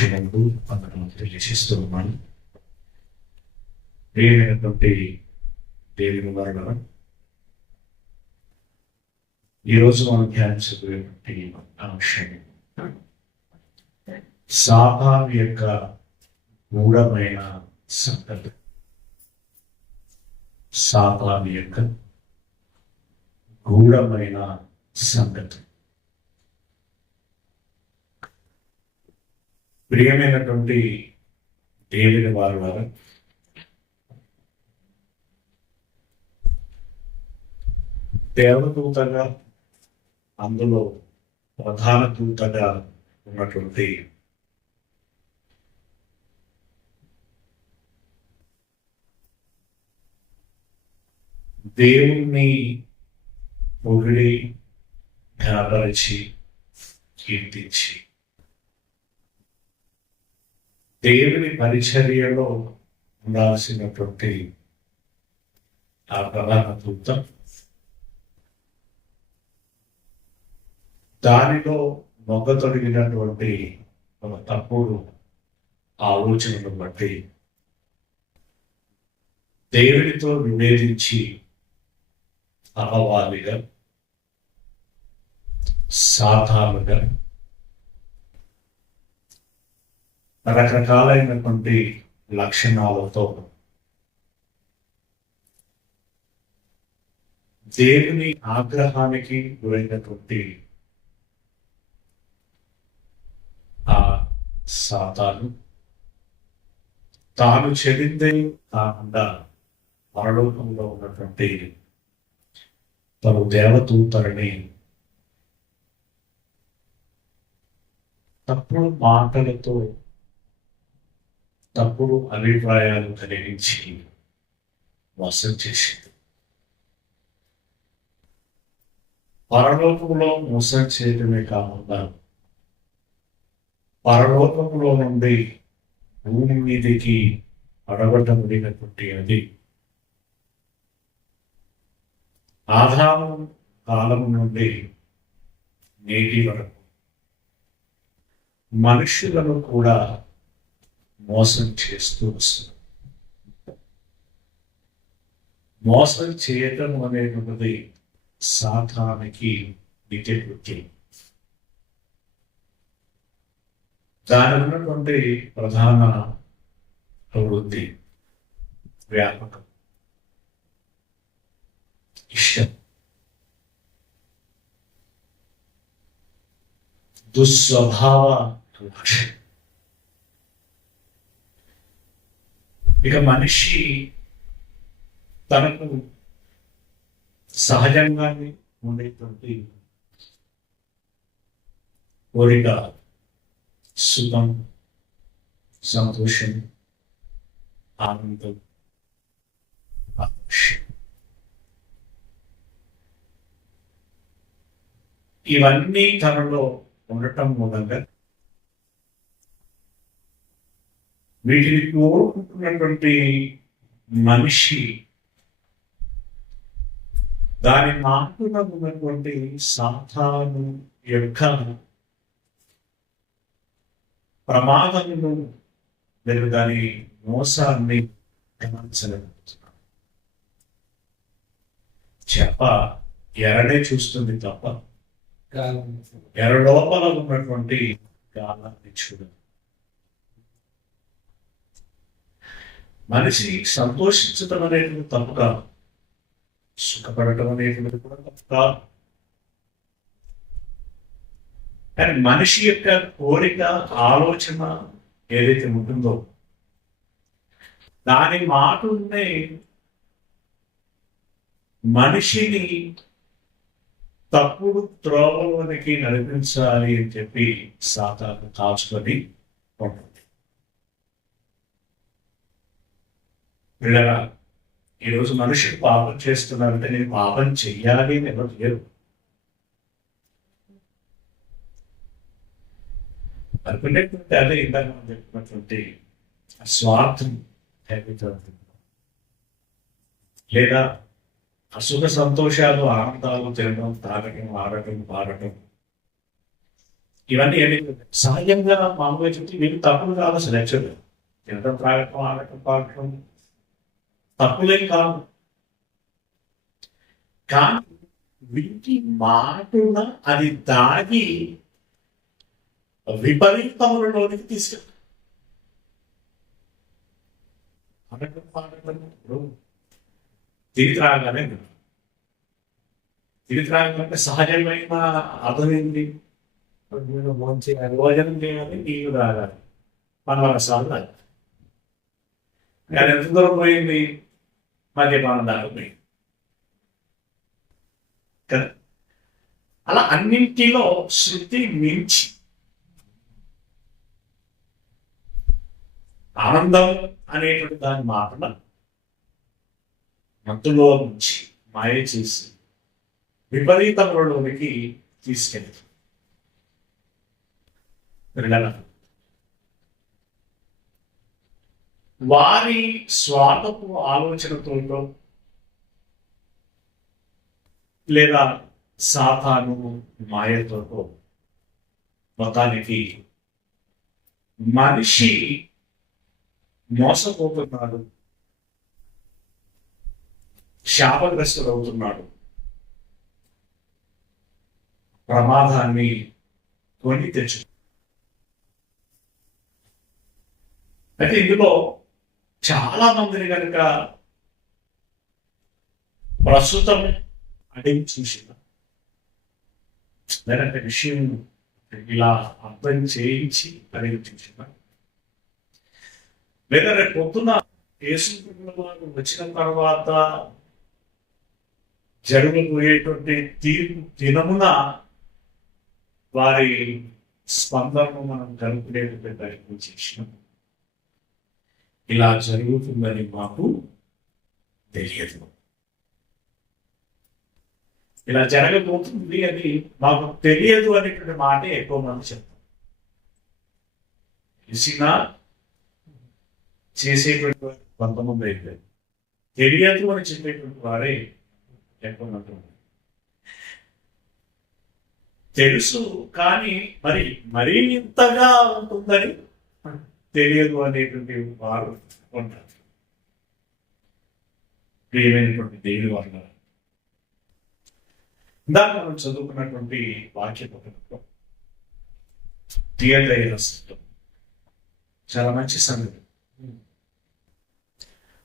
నామక్షరంలో అందరం తెలియజేస్తూ ఉన్నాను. ప్రియమైనటువంటి దేవుని వలన ఈరోజు మనం ధ్యానించబోయేటువంటి అంశం సాతాను యొక్క గూఢమైన సంగతి. సాతాను యొక్క గూఢమైన సంగతి. ప్రియమైనటువంటి దేవుని వారు దేవదూతగా, అందులో ప్రధాన దూతగా ఉన్నటువంటి దేవుణ్ణి పొగిడి ఘనపరిచి కీర్తించి దేవుని పరిచర్యలో ఉండాల్సినటువంటి ఆ ప్రధాన దూత దానిలో మొగ్గతొడిగినటువంటి ఒక తప్పుడు ఆలోచనను బట్టి దేవునితో విభేదించి అపవాదిగా, సాతానుగా, రకరకాలైనటువంటి లక్షణాలతో దేవుని ఆగ్రహానికి గురైనటువంటి ఆ సాతాను తాను చెడిందే కాకుండా పరలోకంలో ఉన్నటువంటి పలు దేవదూతలని తప్పుడు మాటలతో, తప్పుడు అభిప్రాయాలు కలిగించి మోసం చేసింది. పరలోకంలో మోసం చేయడమే కాకుండా పరలోకంలో నుండి భూమి మీదికి అడగటమైనటువంటి అది ఆదాము కాలం నుండి నేటి వరకు మనుషులను కూడా మోసం చేస్తూ వస్తుంది. మోసం చేయటం అనేటువంటిది సాతానికి నిత్య వృత్తి. దాని ఉన్నటువంటి ప్రధాన ప్రవృత్తి వ్యాపకం, ఇష్టం, దుస్వభావ లక్షణం. ఇక మనిషి తనకు సహజంగానే ఉండేటువంటి కోరిక, సుఖం, సంతోషం, ఆనందం, ఆకర్షణ, ఇవన్నీ తనలో ఉండటం మూలంగా వీటిని కోరుకుంటున్నటువంటి మనిషి దాని మాటన ఉన్నటువంటి సాతాను యొక్క ప్రమాదమును లేదా దాని మోసాన్ని గమనించలేకపోతున్నాను. చెప్ప ఎరడే చూస్తుంది తప్ప ఎర లోపల ఉన్నటువంటి గాలాన్ని చూడదు. మనిషి సంతోషించడం అనేది తప్పు కాదు, సుఖపడటం అనేటువంటిది కూడా తప్పు కాదు. కానీ మనిషి యొక్క కోరిక, ఆలోచన ఏదైతే ఉంటుందో దాని మాటనే మనిషిని తప్పుడు త్రోవలోనికి నడిపించాలి అని చెప్పి సాతాను కాచుకొని ఉంటుంది. పిల్లరా, ఈరోజు మనుషులు పాపం చేస్తున్నారంటే నేను పాపం చెయ్యాలి అని ఎవరు లేరు. అనుకునేటువంటి అదే ఇందాక మనం చెప్పినటువంటి స్వార్థం లేదా అసుఖ సంతోషాలు, ఆనందాలు తినడం, తాగటం, ఆడటం, పాడటం, ఇవన్నీ ఏమి సహజంగా మామూలుగా చెప్తే వీళ్ళు తప్పులు కాదు అసలు యాక్చువల్గా తినడం త్రాగటం ఆడటం పాడటం తప్పులేం కాదు. కానీ వీటి మాటున అది దాగి విపరీతములలోనికి తీసుకెళ్తాం. ఆడటం పాడటం ఇప్పుడు తిరిగి రాగానే సహజమైన అర్థం ఏంటి? మీరు మంచి భోజనం చేయాలి, నీళ్లు తాగాలి, పండ్ల రసాలు తాగాలి. అది ఎంత దూరం పోయింది? మద్యపానం దాకపోయింది కదా. అలా అన్నింటిలో శృతి మించి ఆనందం అనేటువంటి దాన్ని మాత్రం మత్తులో నుంచి మాయ చేసి విపరీతంలోనికి తీసుకెళ్తాం. వారి స్వార్థపు ఆలోచనతో లేదా సాతాను మాయతో మొత్తానికి మనిషి మోసపోతున్నాడు, శాపగ్రస్తుడు అవుతున్నాడు, ప్రమాదాన్ని కొని తెచ్చు. అయితే ఇందులో చాలా మందిని కనుక ప్రస్తుతం అడిగి చూసిన లేదంటే విషయం ఇలా అర్థం చేయించి అడిగి చూసిన లేదా రేపు పొద్దున యేసు వచ్చిన తర్వాత జరగబోయేటువంటి తీర్పు దినమున వారి స్పందనను మనం కనుక్కునేటువంటి ప్రయత్నం చేసినాం. ఇలా జరుగుతుందని మాకు తెలియదు, ఇలా జరగబోతుంది అని మాకు తెలియదు అనేటువంటి మాట ఎక్కువ మంది చెప్తాం. తెలిసినా చేసేటువంటి కొంతమంది అయితే తెలియదు అని చెప్పేటువంటి వారే ఎక్కువ మంది. తెలుసు కానీ మరీ ఇంతగా ఉంటుందని తెలియదు అనేటువంటి వారు ఉంటారు. ప్రియమైనటువంటి దేవుని వల్ల ఇందాక మనం చదువుకున్నటువంటి వాక్య పద్ధతిలో థియేటర్ చాలా మంచి సంగతి.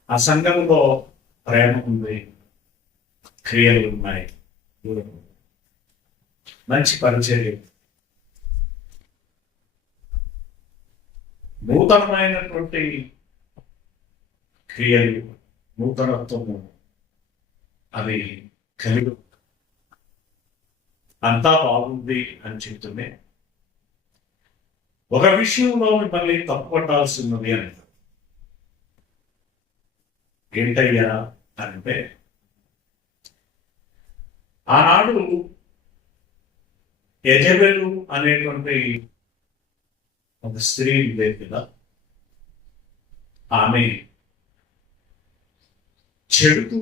ఆ సంఘంలో ప్రేమ ఉంది, క్రియలు ఉన్నాయి, మంచి పరిచర్య, నూతనమైనటువంటి క్రియలు, నూతనత్వము అవి కలిగి అంతా బాగుంది అని చెప్తుంది. ఒక విషయంలో మిమ్మల్ని తప్పుపట్టాల్సి ఉన్నది అని. ఏంటయ్యా అంటే ఆనాడు యజబెలు అనేటువంటి ఒక స్త్రీ లేదు కదా, ఆమె చెడుకు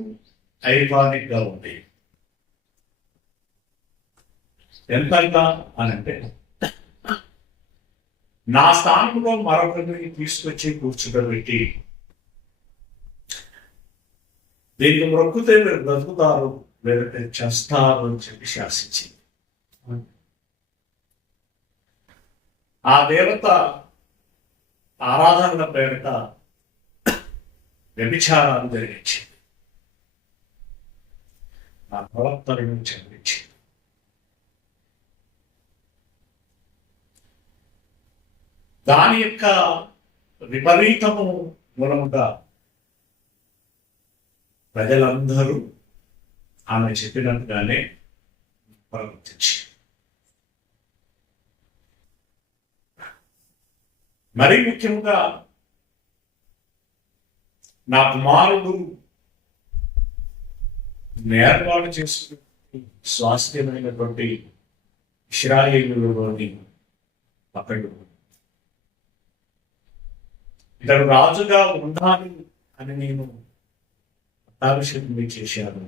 ఐకానిక్ గా ఉంది. ఎంతగా అనంటే నా స్థానంలో మరొకరిని తీసుకొచ్చి కూర్చోబెట్టి దీనికి మొక్కుతే మీరు బ్రతుకుతారు లేదంటే చేస్తారు అని చెప్పి శాసించింది. ఆ దేవత ఆరాధన పేరిట వ్యభిచారాలు జరిగించింది, నా ప్రవర్తనను చదివించింది. దాని యొక్క విపరీతము మూలముగా ప్రజలందరూ ఆమె చెప్పినట్టుగానే ప్రవర్తించి మరీ ముఖ్యంగా నా కుమారుడు ఏర్పాటు చేసుకున్న స్వాస్థ్యమైనటువంటి ఇశ్రాయేలులోని అతడు ఇతడు రాజుగా ఉండాలి అని నేను పట్టాభిషేకం చేశాను.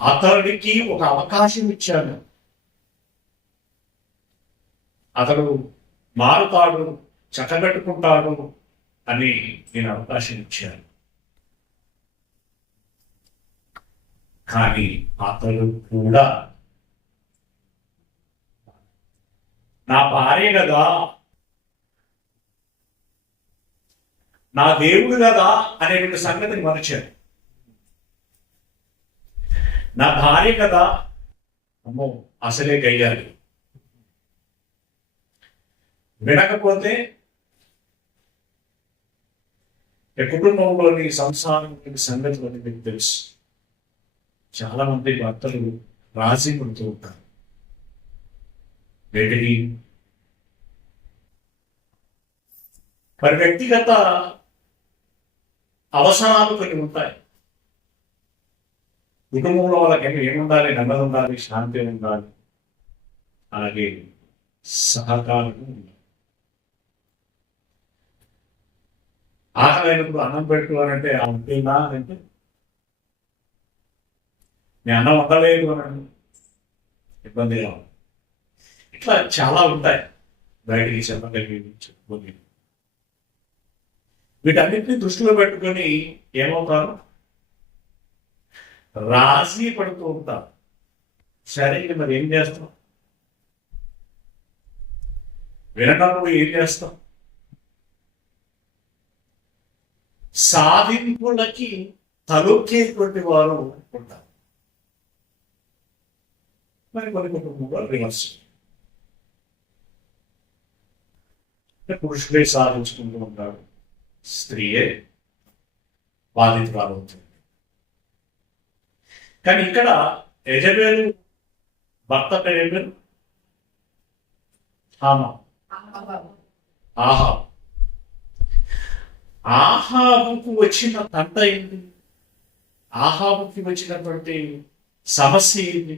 అతడికి ఒక అవకాశం ఇచ్చాను. అతడు మారుతాడు, చక్కబెట్టుకుంటాడు అని నేను అవకాశం ఇచ్చాను. కానీ అతడు కూడా నా భార్య కదా, నా దేవుడు కదా అనేటువంటి సంగతిని మరిచాడు. నా భార్య కదా, అమ్మో అసలే గయ్యాలి. వినకపోతే కుటుంబంలోని సంసారం సంగతులు మీకు తెలుసు. చాలా మంది భర్తలు రాజీ పడుతూ ఉంటారు. వేటికి మరి వ్యక్తిగత అవసరాలు కొన్ని ఉంటాయి. కుటుంబంలో వాళ్ళకి ఏముండాలి? నెమ్మది ఉండాలి, శాంతి ఉండాలి, అలాగే సహకారం ఉండాలి. ఆకలైనప్పుడు అన్నం పెట్టు అని అంటే ఉంటుందా అంటే నేను అన్నం వండలేదు అని ఇబ్బందిగా ఉంది. ఇట్లా చాలా ఉంటాయి బయటికి చెప్పగలిగి చెప్పుకొని. వీటన్నిటిని దృష్టిలో పెట్టుకొని ఏమవుతారు? రాజీ పడుతూ ఉంటారు. సరే మరి ఏం చేస్తాం? వినటప్పుడు ఏం చేస్తాం? సాధింపులకి తలొక్కేటువంటి వారు ఉంటారు. మరి కొన్ని కుటుంబంలో రివర్స్, పురుషులే సాధించుకుంటూ ఉంటాడు, స్త్రీయే బాధితురాలు అవుతుంది. కానీ ఇక్కడ యజబేలు భర్త పేరు ఆహాబు. ఆహాబుకు వచ్చిన తంట ఏంటి? ఆహాబుకి వచ్చినటువంటి సమస్య ఏంటి?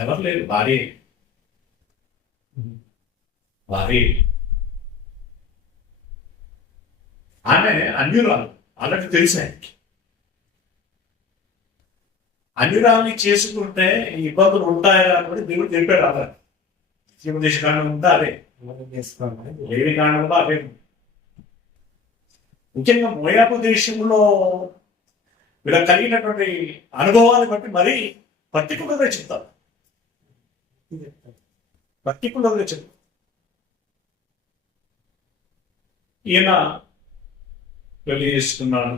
ఎవరు లేరు, భార్య. ఆమె అన్యురాలు, అలాంటి తెలుసు ఆయనకి. అన్యురాల్ని చేసుకుంటే ఇబ్బందులు ఉంటాయా అని దేవుడు చెప్పాడు. అలా జీవదేశ కాండం ఉందా? అదే లేవి కాండంలో అదే. ముఖ్యంగా మోయాబు దేశంలో వీళ్ళకి కలిగినటువంటి అనుభవాన్ని బట్టి మరీ పర్టికులర్గా చెప్తారు. ఈయన పెళ్లి చేసుకున్నాడు.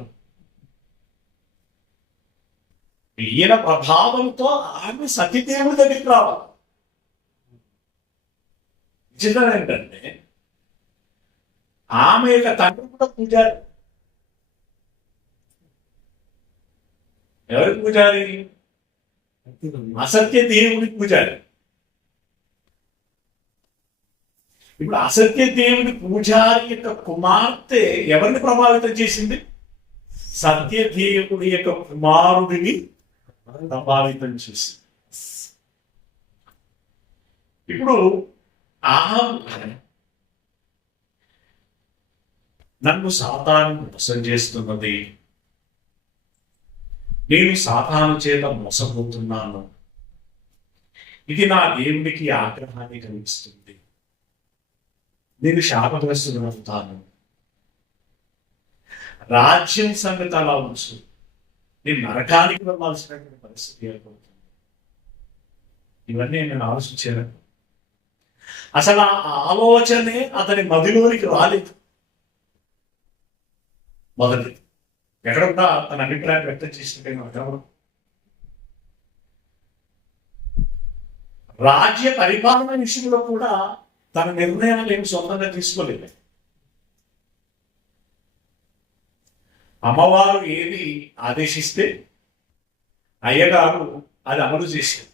ఈయన ప్రభావంతో ఆమె సతీదేవుడి దగ్గరికి రావాలి. విచిత్రం ఏంటంటే ఆమె యొక్క తండ్రి కూడా పూజారి. ఎవరి పూజారి? అసత్య దేవుడి పూజారి. ఇప్పుడు అసత్య దేవుడి పూజారి యొక్క కుమార్తె ఎవరిని ప్రభావితం చేసింది? సత్యదేవుడి యొక్క కుమారుడిని ప్రభావితం చేసింది. ఇప్పుడు నన్ను సాతాను మోసం చేస్తున్నది, నేను సాతాను చేత మోసపోతున్నాను, ఇది నా దేవుడికి ఆగ్రహాన్ని కలిగిస్తుంది, నేను శాపగ్రస్తుడవుతాను, రాజ్యం సంగతి అలా ఉంచు, నేను నరకానికి వెళ్ళాల్సినటువంటి పరిస్థితి ఏర్పడుతుంది. ఇవన్నీ నేను ఆలోచించాను. అసలు ఆ ఆలోచనే అతని మదిలోనికి రాలేదు. మొదటి ఎక్కడ కూడా తన అభిప్రాయం వ్యక్తం చేసినట్టు రాజ్య పరిపాలన విషయంలో కూడా తన నిర్ణయాలు ఏమి సొంతంగా తీసుకోలేదు. అమ్మవారు ఏది ఆదేశిస్తే అయ్యగారు అది అమలు చేశారు.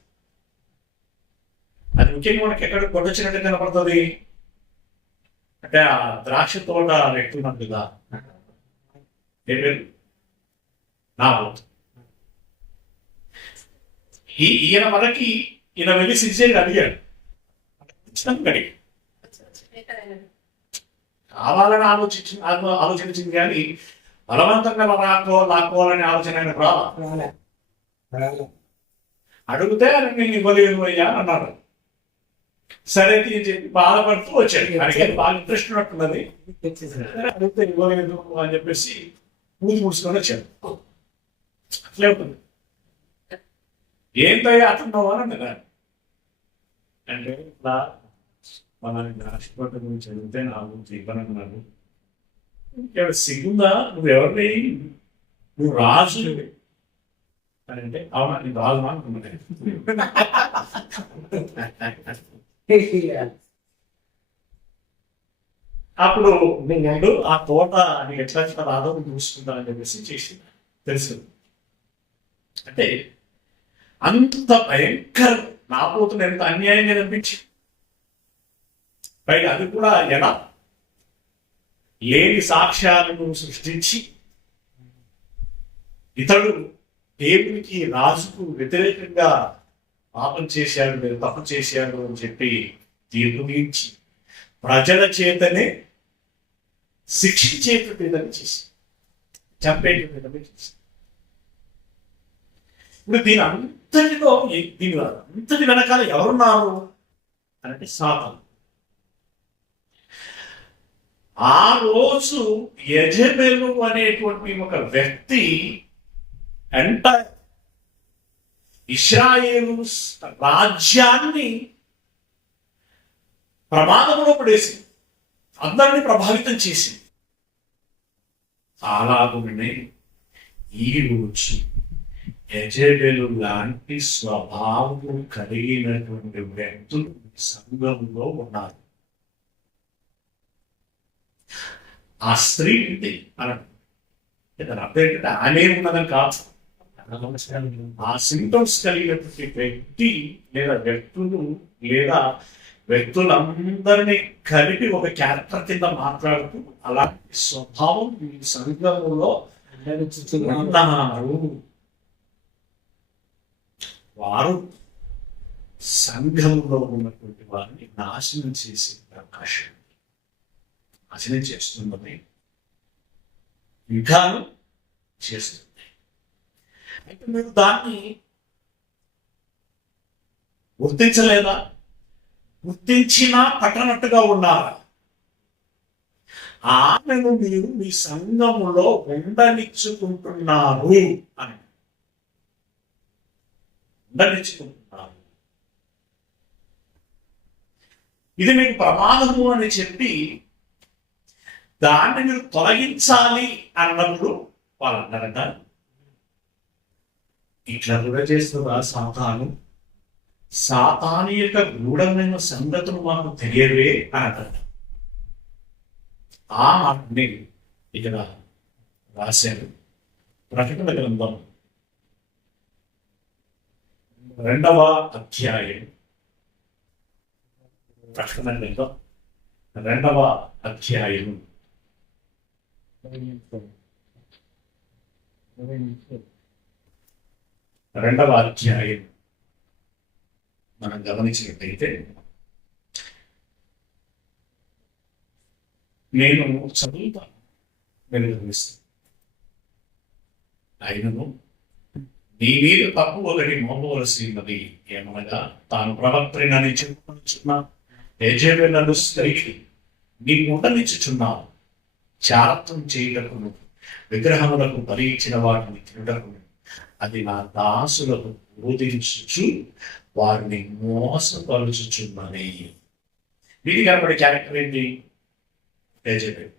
అది ముఖ్యంగా మనకి ఎక్కడ కొట్టొచ్చినట్టు కనపడుతుంది అంటే ఆ ద్రాక్ష తోట వ్యక్తున్నట్టుగా ఈయన మనకి ఈయన వెళ్ళి సిరిసేది అడిగాడు. కావాలని ఆలోచించింది కానీ బలవంతంగా లాక్కోవాలనే ఆలోచన ఆయనకు రాలా. అడిగితే ఆయన నేను ఇవ్వలేను అయ్యా అన్నాడు. సరే అని చెప్పి బాధపడుతూ వచ్చాడు. అడిగే బాగా ఇంట్రెస్ట్ ఉన్నట్టున్నది, అడిగితే ఇవ్వలేదు అని చెప్పేసి పూజ ముడుచుకొని వచ్చాడు. అట్లే ఉంటుంది. ఏంటయ్యా అట్లున్నావు అని అన్నదా అంటే ఇట్లా మన రాష్ట్రపతి గురించి అడిగితే నా గురించి ఇవ్వనన్నాడు. ఇక్కడ సిగ్గుందా, నువ్వెవరిని, నువ్వు రాజు అని అంటే అవునా నేను రాజునా అనుకున్నాను. అప్పుడు నేను ఆ తోట నీకు ఎట్లా రాదో చూసుకుంటానని చెప్పేసి చేసింది. తెలుసు అంటే అంత భయంకర నాపోతున్న ఎంత అన్యాయంగా అనిపించి, పైగా అది కూడా ఎలా లేని సాక్ష్యాలను సృష్టించి ఇతడు దేవునికి రాజుకు వ్యతిరేకంగా పాపం చేశాడు, మీరు తప్పు చేశాడు అని చెప్పి తీర్పు తీర్చి ప్రజల చేతనే శిక్షించేటట్టుదని చేసి చంపేటట్టుగా చేసి, ఇప్పుడు దీని అంతటిలో అంతటి వెనకాల ఎవరున్నారు అంటే సాతాను. ఆ రోజు యెజెబెలు అనేటువంటి ఒక వ్యక్తి ఎంటైర్ ఇశ్రాయేలు రాజ్యాన్ని ప్రమాదంలో పడేసి అందరినీ ప్రభావితం చేసి, అలాగనే ఈ రోజు యెజెబెలు లాంటి స్వభావం కలిగినటువంటి వ్యక్తులు సంఘంలో ఉన్నారు. ఆ స్త్రీ ఉంది అన్నాడు. అర్థం ఏంటంటే ఆమె ఉన్నదని కాదు, ఆ సింటమ్స్ కలిగినటువంటి వ్యక్తి లేదా వ్యక్తులు లేదా వ్యక్తులందరినీ కలిపి ఒక క్యారెక్టర్ కింద మాట్లాడుతూ అలాంటి స్వభావం ఈ సంఘంలో ఉన్నారు. వారు సంఘంలో ఉన్నటువంటి వారిని నాశనం చేసే అవకాశం, నాశనం చేస్తున్నది, విధానం చేస్తుంది. అయితే మీరు దాన్ని గుర్తించలేదా? గుర్తించినా పట్టనట్టుగా ఉన్నారా? ఆమెను మీరు మీ సంఘములో ఉండనిచ్చుకుంటున్నారు అని ఉండనిచ్చుకుంటున్నారు. ఇది మీకు ప్రమాదము అని చెప్పి దాన్ని మీరు తొలగించాలి అన్నప్పుడు వాళ్ళు అన్నారంట, ఇట్లా కూడా చేస్తున్నా సాతాను, సాతాను యొక్క గూఢమైన సంగతులు మాకు తెలియవే అని అంటారు. ఆ మాటని ఇక్కడ రాశారు. ప్రకటన గ్రంథం 2వ అధ్యాయం, ప్రకటన గ్రంథం 2వ అధ్యాయం 2వ అధ్యాయం మనం గమనించినట్టయితే, నేను చదువుతాను, నేను గమనిస్తాను. ఆయనను నీ మీద తప్పు ఒకటి మోపవలసినది ఏమనగా, తాను ప్రవక్తనని చెప్పుకొనుచున్న యెజెబెలు స్త్రీకి నీకు ఉండనిచ్చుచున్నావు, చారత్వం చేయుటకును విగ్రహములకు బలి ఇచ్చిన వాటిని తినుటకును అది నా దాసులకు బోధించుచు వారిని మోసపరుచుచున్నది. వీటి కనబడే క్యారెక్టర్ ఏంటి? యెజెబెలు.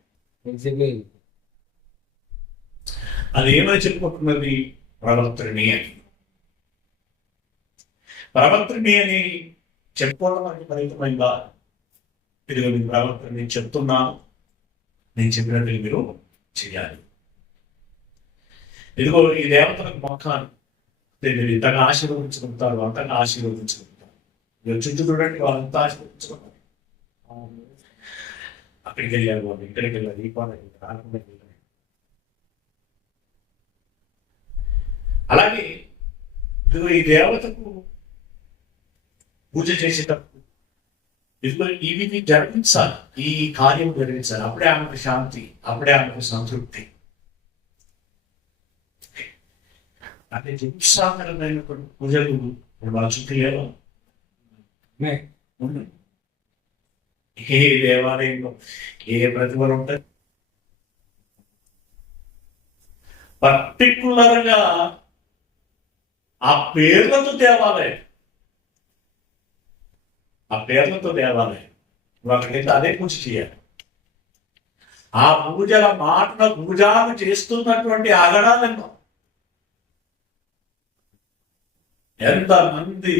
అది ఏమని చెప్పుకుంటున్నది? ప్రవక్త్రిని అని. ప్రవక్త్రిని అని చెప్పుకోవడం అంటే పరిమితమైందా? ఇదిగో నేను ప్రవక్త్రిని చెప్తున్నాను, నేను చెప్పినట్టు మీరు చేయాలి. ఇదిగో ఈ దేవతలకు మొక్కాను, మీరు ఇంతగా ఆశీర్వదించుకుంటారు, అంతగా ఆశీర్వదించుకుంటారు. చుట్టూ చూడండి, వాళ్ళంతా ఆశీర్వదించుకుంటారు. అక్కడికి వెళ్ళారు, వాళ్ళు ఇక్కడికి వెళ్ళారు, ఈ కోణ రాకుండా వెళ్ళారు. అలాగే ఇదిగో ఈ దేవతకు పూజ చేసేటప్పుడు ఇదిగో ఇవి జరిగించాలి, ఈ కార్యం జరిగించాలి. అప్పుడే ఆమెకు శాంతి, అప్పుడే ఆమెకు సంతృప్తి. అంటే హింసాకరమైనటువంటి పూజలు వాళ్ళ చుట్టూ లేవా? ఉన్నాయి. ఏ దేవాలయంలో ఏ ప్రతిమలు ఉంటాయి? పర్టికులర్గా ఆ పేర్లతో దేవాలయం, ఆ పేర్లతో దేవాలయం వాళ్ళకైతే అదే పూజ చేయాలి. ఆ పూజల మాటన పూజలు చేస్తున్నటువంటి ఆగడాలెన్నో. ఎంతమంది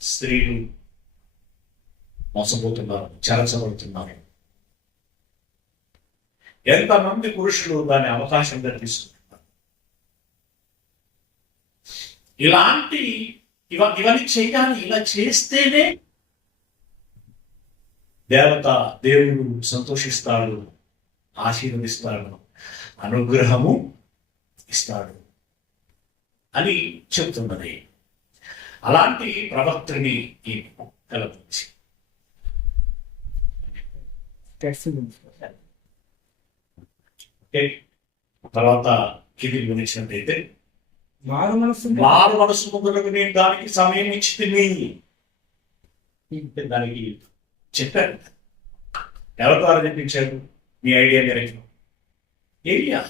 స్త్రీలు మోసపోతున్నారు, చెరచబడుతున్నారు. ఎంతమంది పురుషులు దాని అవకాశంగా తీసుకుంటున్నారు. ఇలాంటి ఇవన్నీ చేయాలి. ఇలా చేస్తేనే దేవుడు సంతోషిస్తాడు, ఆశీర్వదిస్తాడు, అనుగ్రహము ఇస్తాడు అని చెబుతున్నది. అలాంటి ప్రవక్తని ఈ కలపించి తర్వాత కింది గురించినట్టయితే మారు మనసు ముందులకు నేను దానికి సమయం ఇచ్చి దానికి చెప్పారు. ఎవరి ద్వారా చెప్పించాడు? మీ ఐడియా మేరకు ఏరియా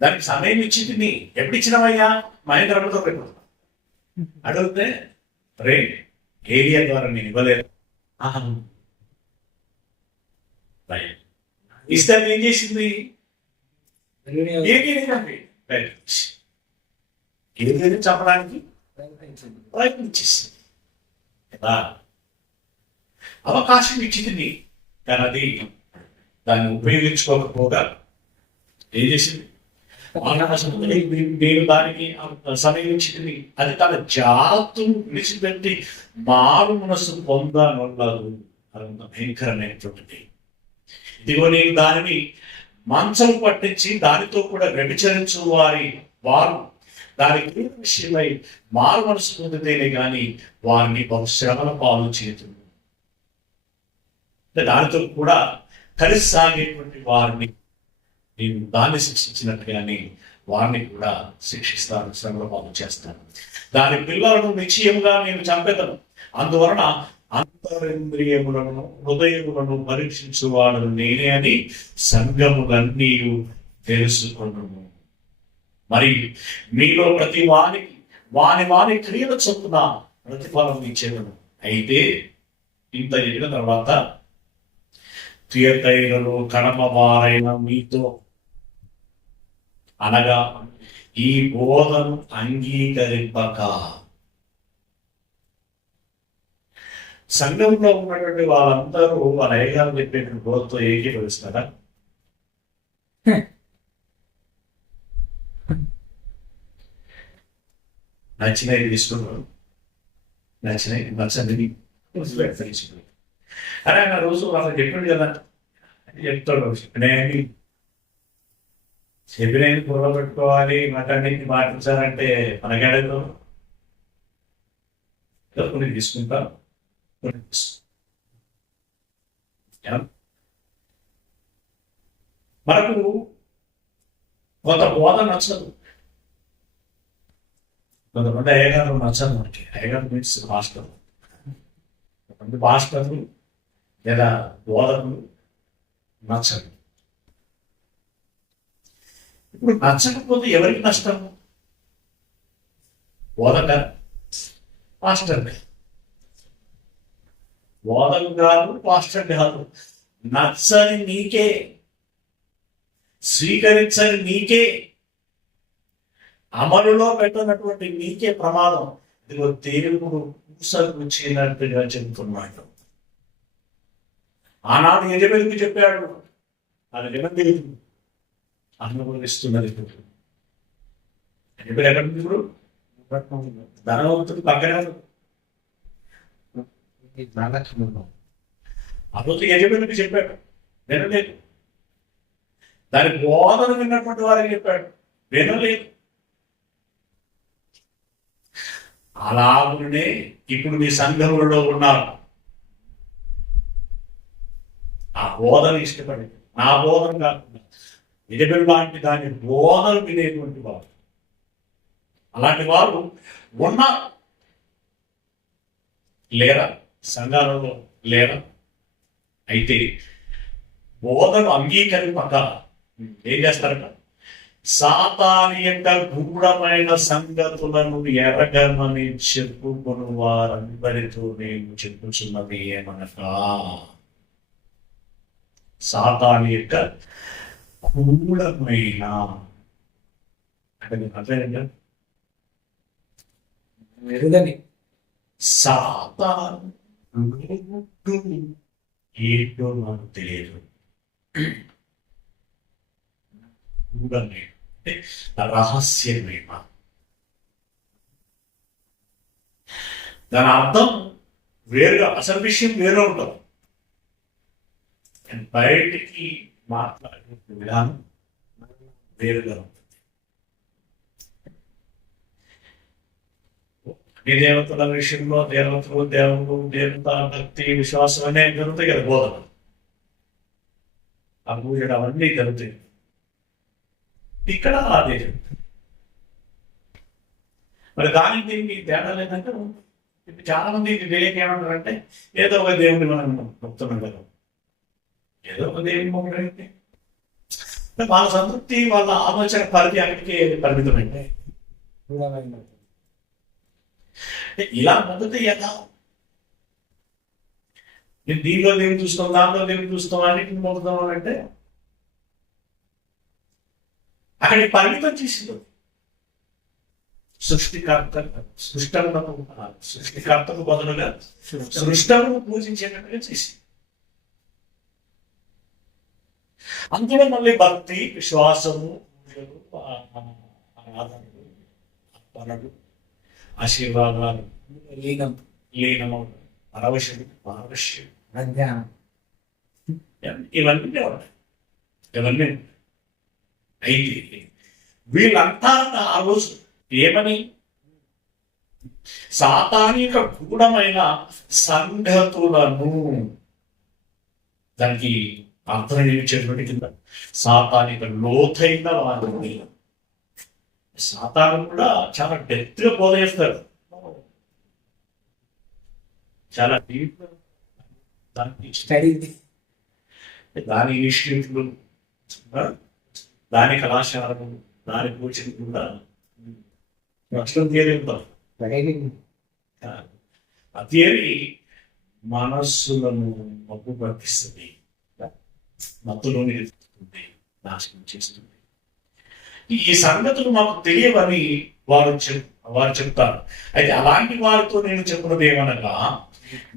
దానికి సమయం ఇచ్చింది. ఎప్పుడు ఇచ్చినామయ్యా? మహేంద్రతో పెట్టు అడిగితే రే ఏరియా ద్వారా నేను ఇవ్వలేదు. ఇస్తే ఏం చేసింది? ఏరియా చెప్పడానికి ప్రయత్నించేసింది కదా. అవకాశం ఇచ్చింది కానీ అది దాన్ని ఉపయోగించుకోకపోగా ఏం చేసింది? నేను దానికి సమయం ఇచ్చింది. అది తన జాతును విడిచిపెట్టి మారు మనసు పొందాలన్నారు. అదంత భయంకరమైనటువంటిది. ఇదిగో నేను దానిని మంచం పట్టించి దానితో కూడా వ్యభిచరించు వారు దానికి విషయమై మారు మనసు పొందితేనే కానీ వారిని బహుశ్రమల పాలు చేతులు దానితో కూడా కలిసి సాగేటువంటి వారిని నేను దాన్ని శిక్షించినట్టుగానే వారిని కూడా శిక్షిస్తాను, శ్రమల పాలు చేస్తాను. దాని పిల్లలను నిశ్చయముగా నేను చంపెదను. అందువలన అంతరింద్రియములను హృదయములను పరీక్షించువాడు నేనే అని సంఘములన్నీ తెలుసుకున్నాను. మరి మీలో ప్రతి వానికి వాని క్రియలు చొప్పున ప్రతిఫలం ఇచ్చేదను. అయితే ఇంత ఎదిగిన తర్వాత తుయతైరలు కడమవారైన మీతో అనగా ఈ బోధను అంగీకరింపక సంఘంలో ఉన్నటువంటి వాళ్ళందరూ వాళ్ళ అయ్యగారు చెప్పేటువంటి బోధతో ఏకీభవిస్తారా? నచ్చినవి తీసుకున్నాడు, నచ్చని అరే ఆయన రోజు అసలు చెప్పాడు కదా, చెప్తాడు. చెప్పినవి కూర పెట్టుకోవాలి, మటన్ని పాటించాలంటే మనకేడదు. కొన్ని తీసుకుంటా, మనకు కొంత బోధ నచ్చదు. కొంతమంది అయ్యగారు నచ్చదు మనకి. అయ్యగారు మీన్స్ మాస్టర్, కొంతమంది మాస్టర్లు లేదా బోధకులు నచ్చదు. ఇప్పుడు నచ్చకపోతే ఎవరికి నష్టం? బోధక మాస్టర్ బోధకు కాదు, మాస్టర్ కాదు. నచ్చని నీకే, స్వీకరించని నీకే, అమలులో పెట్టినటువంటి నీకే ప్రమాదం. ఇదిగో దేవుడు పూసగుచ్చినట్టుగా చెబుతున్నాడు. ఆనాడు యజమానికి చెప్పాడు, అది వినండి అనుభవిస్తున్నది. ఎక్కడ ఇప్పుడు ధనవంతుడు పక్కన అప్పుడు యజమానికి చెప్పాడు, వినలేదు. దాని బోధన విన్నటువంటి వారికి చెప్పాడు, వినలేదు. అలాగనే ఇప్పుడు మీ సంఘములలో ఉన్నారు. ఆ బోధన ఇష్టపడి, నా బోధన కాకుండా ఇరవై లాంటి దాని బోధలు వినేటువంటి వారు, అలాంటి వారు ఉన్న లేరా సంఘాలలో లేరా? అయితే బోధను అంగీకరింపక ఏం చేస్తారట? సాతాని యొక్క గూఢమైన సంగతులను ఎరగమని చెప్పుకుని వారందరితో నేను చెప్పుచున్నది ఏమనగా, సాతాని యొక్క గూఢమైన అంటే మెరుగని సాతాను ఏంటో నాకు తెలియదు. గూఢమైన అంటే రహస్యమైన, దాని అర్థం వేరుగా, అసలు విషయం వేరే ఉంటుంది. బయటికి మాట్లాడే విధానం వేరుగా ఉంటుంది. ఈ దేవతల విషయంలో దేవతలు, దేవుడు, దేవత, భక్తి, విశ్వాసం అనేవి జరుగుతాయి కదా, బోధన, ఆ పూజలు అవన్నీ జరుగుతాయి. ఇక్కడ అదే మరి దానికి దీనికి తేడా లేదంటే, ఇప్పుడు చాలా మంది ఇది తెలియక ఏమంటారంటే ఏదో ఒక దేవుడిని మనం మొక్కుతున్నాం కదా, ఏదో ఒక దేవుని మొక్కడంటే వాళ్ళ సంతృప్తి, వాళ్ళ ఆలోచన పరిధి అక్కడికి పరిమితమైంది. ఇలా మొదటి ఎలా నేను దీనిలో దేవుని చూస్తాం, దాంట్లో దేవుని చూస్తాం, అన్నింటిని మొక్కుతాం అంటే అక్కడికి పరిమితం చేసింది. సృష్టికర్తకు బదులుగా సృష్టమును పూజించేటట్టుగా చేసింది. అందులో మళ్ళీ భక్తి, విశ్వాసము, పూజలు, ఆరాధనలు, అర్పణలు, ఆశీర్వాదాలు, లీనము, పరవశము, పారవశ్యం, ఇవన్నీ ఉన్నాయి. ఇవన్నీ అయితే వీళ్ళంతా ఆ రోజు ఏమని సాతాని యొక్క గూఢమైన సంగతులను, దానికి అర్థం ఇచ్చేటువంటి కింద సాతానిక లోతైన వారిని, సాతాను కూడా చాలా డెప్త్గా బోధ చేస్తారు, చాలా డీప్ దానికి స్టడీ, దాని ఇన్స్టిట్యూట్లు, దాని కళాశాలను, దాని కోచింగ్ కూడా నష్టం థియరీ ఉంటాం. ఆ థియరీ మనస్సులను మబ్బు పట్టిస్తుంది, మత్తులోని నాశనం చేస్తుంది. ఈ సంగతులు మాకు తెలియవని వారు చెప్తారు. అయితే అలాంటి వారితో నేను చెప్పినది ఏమనగా,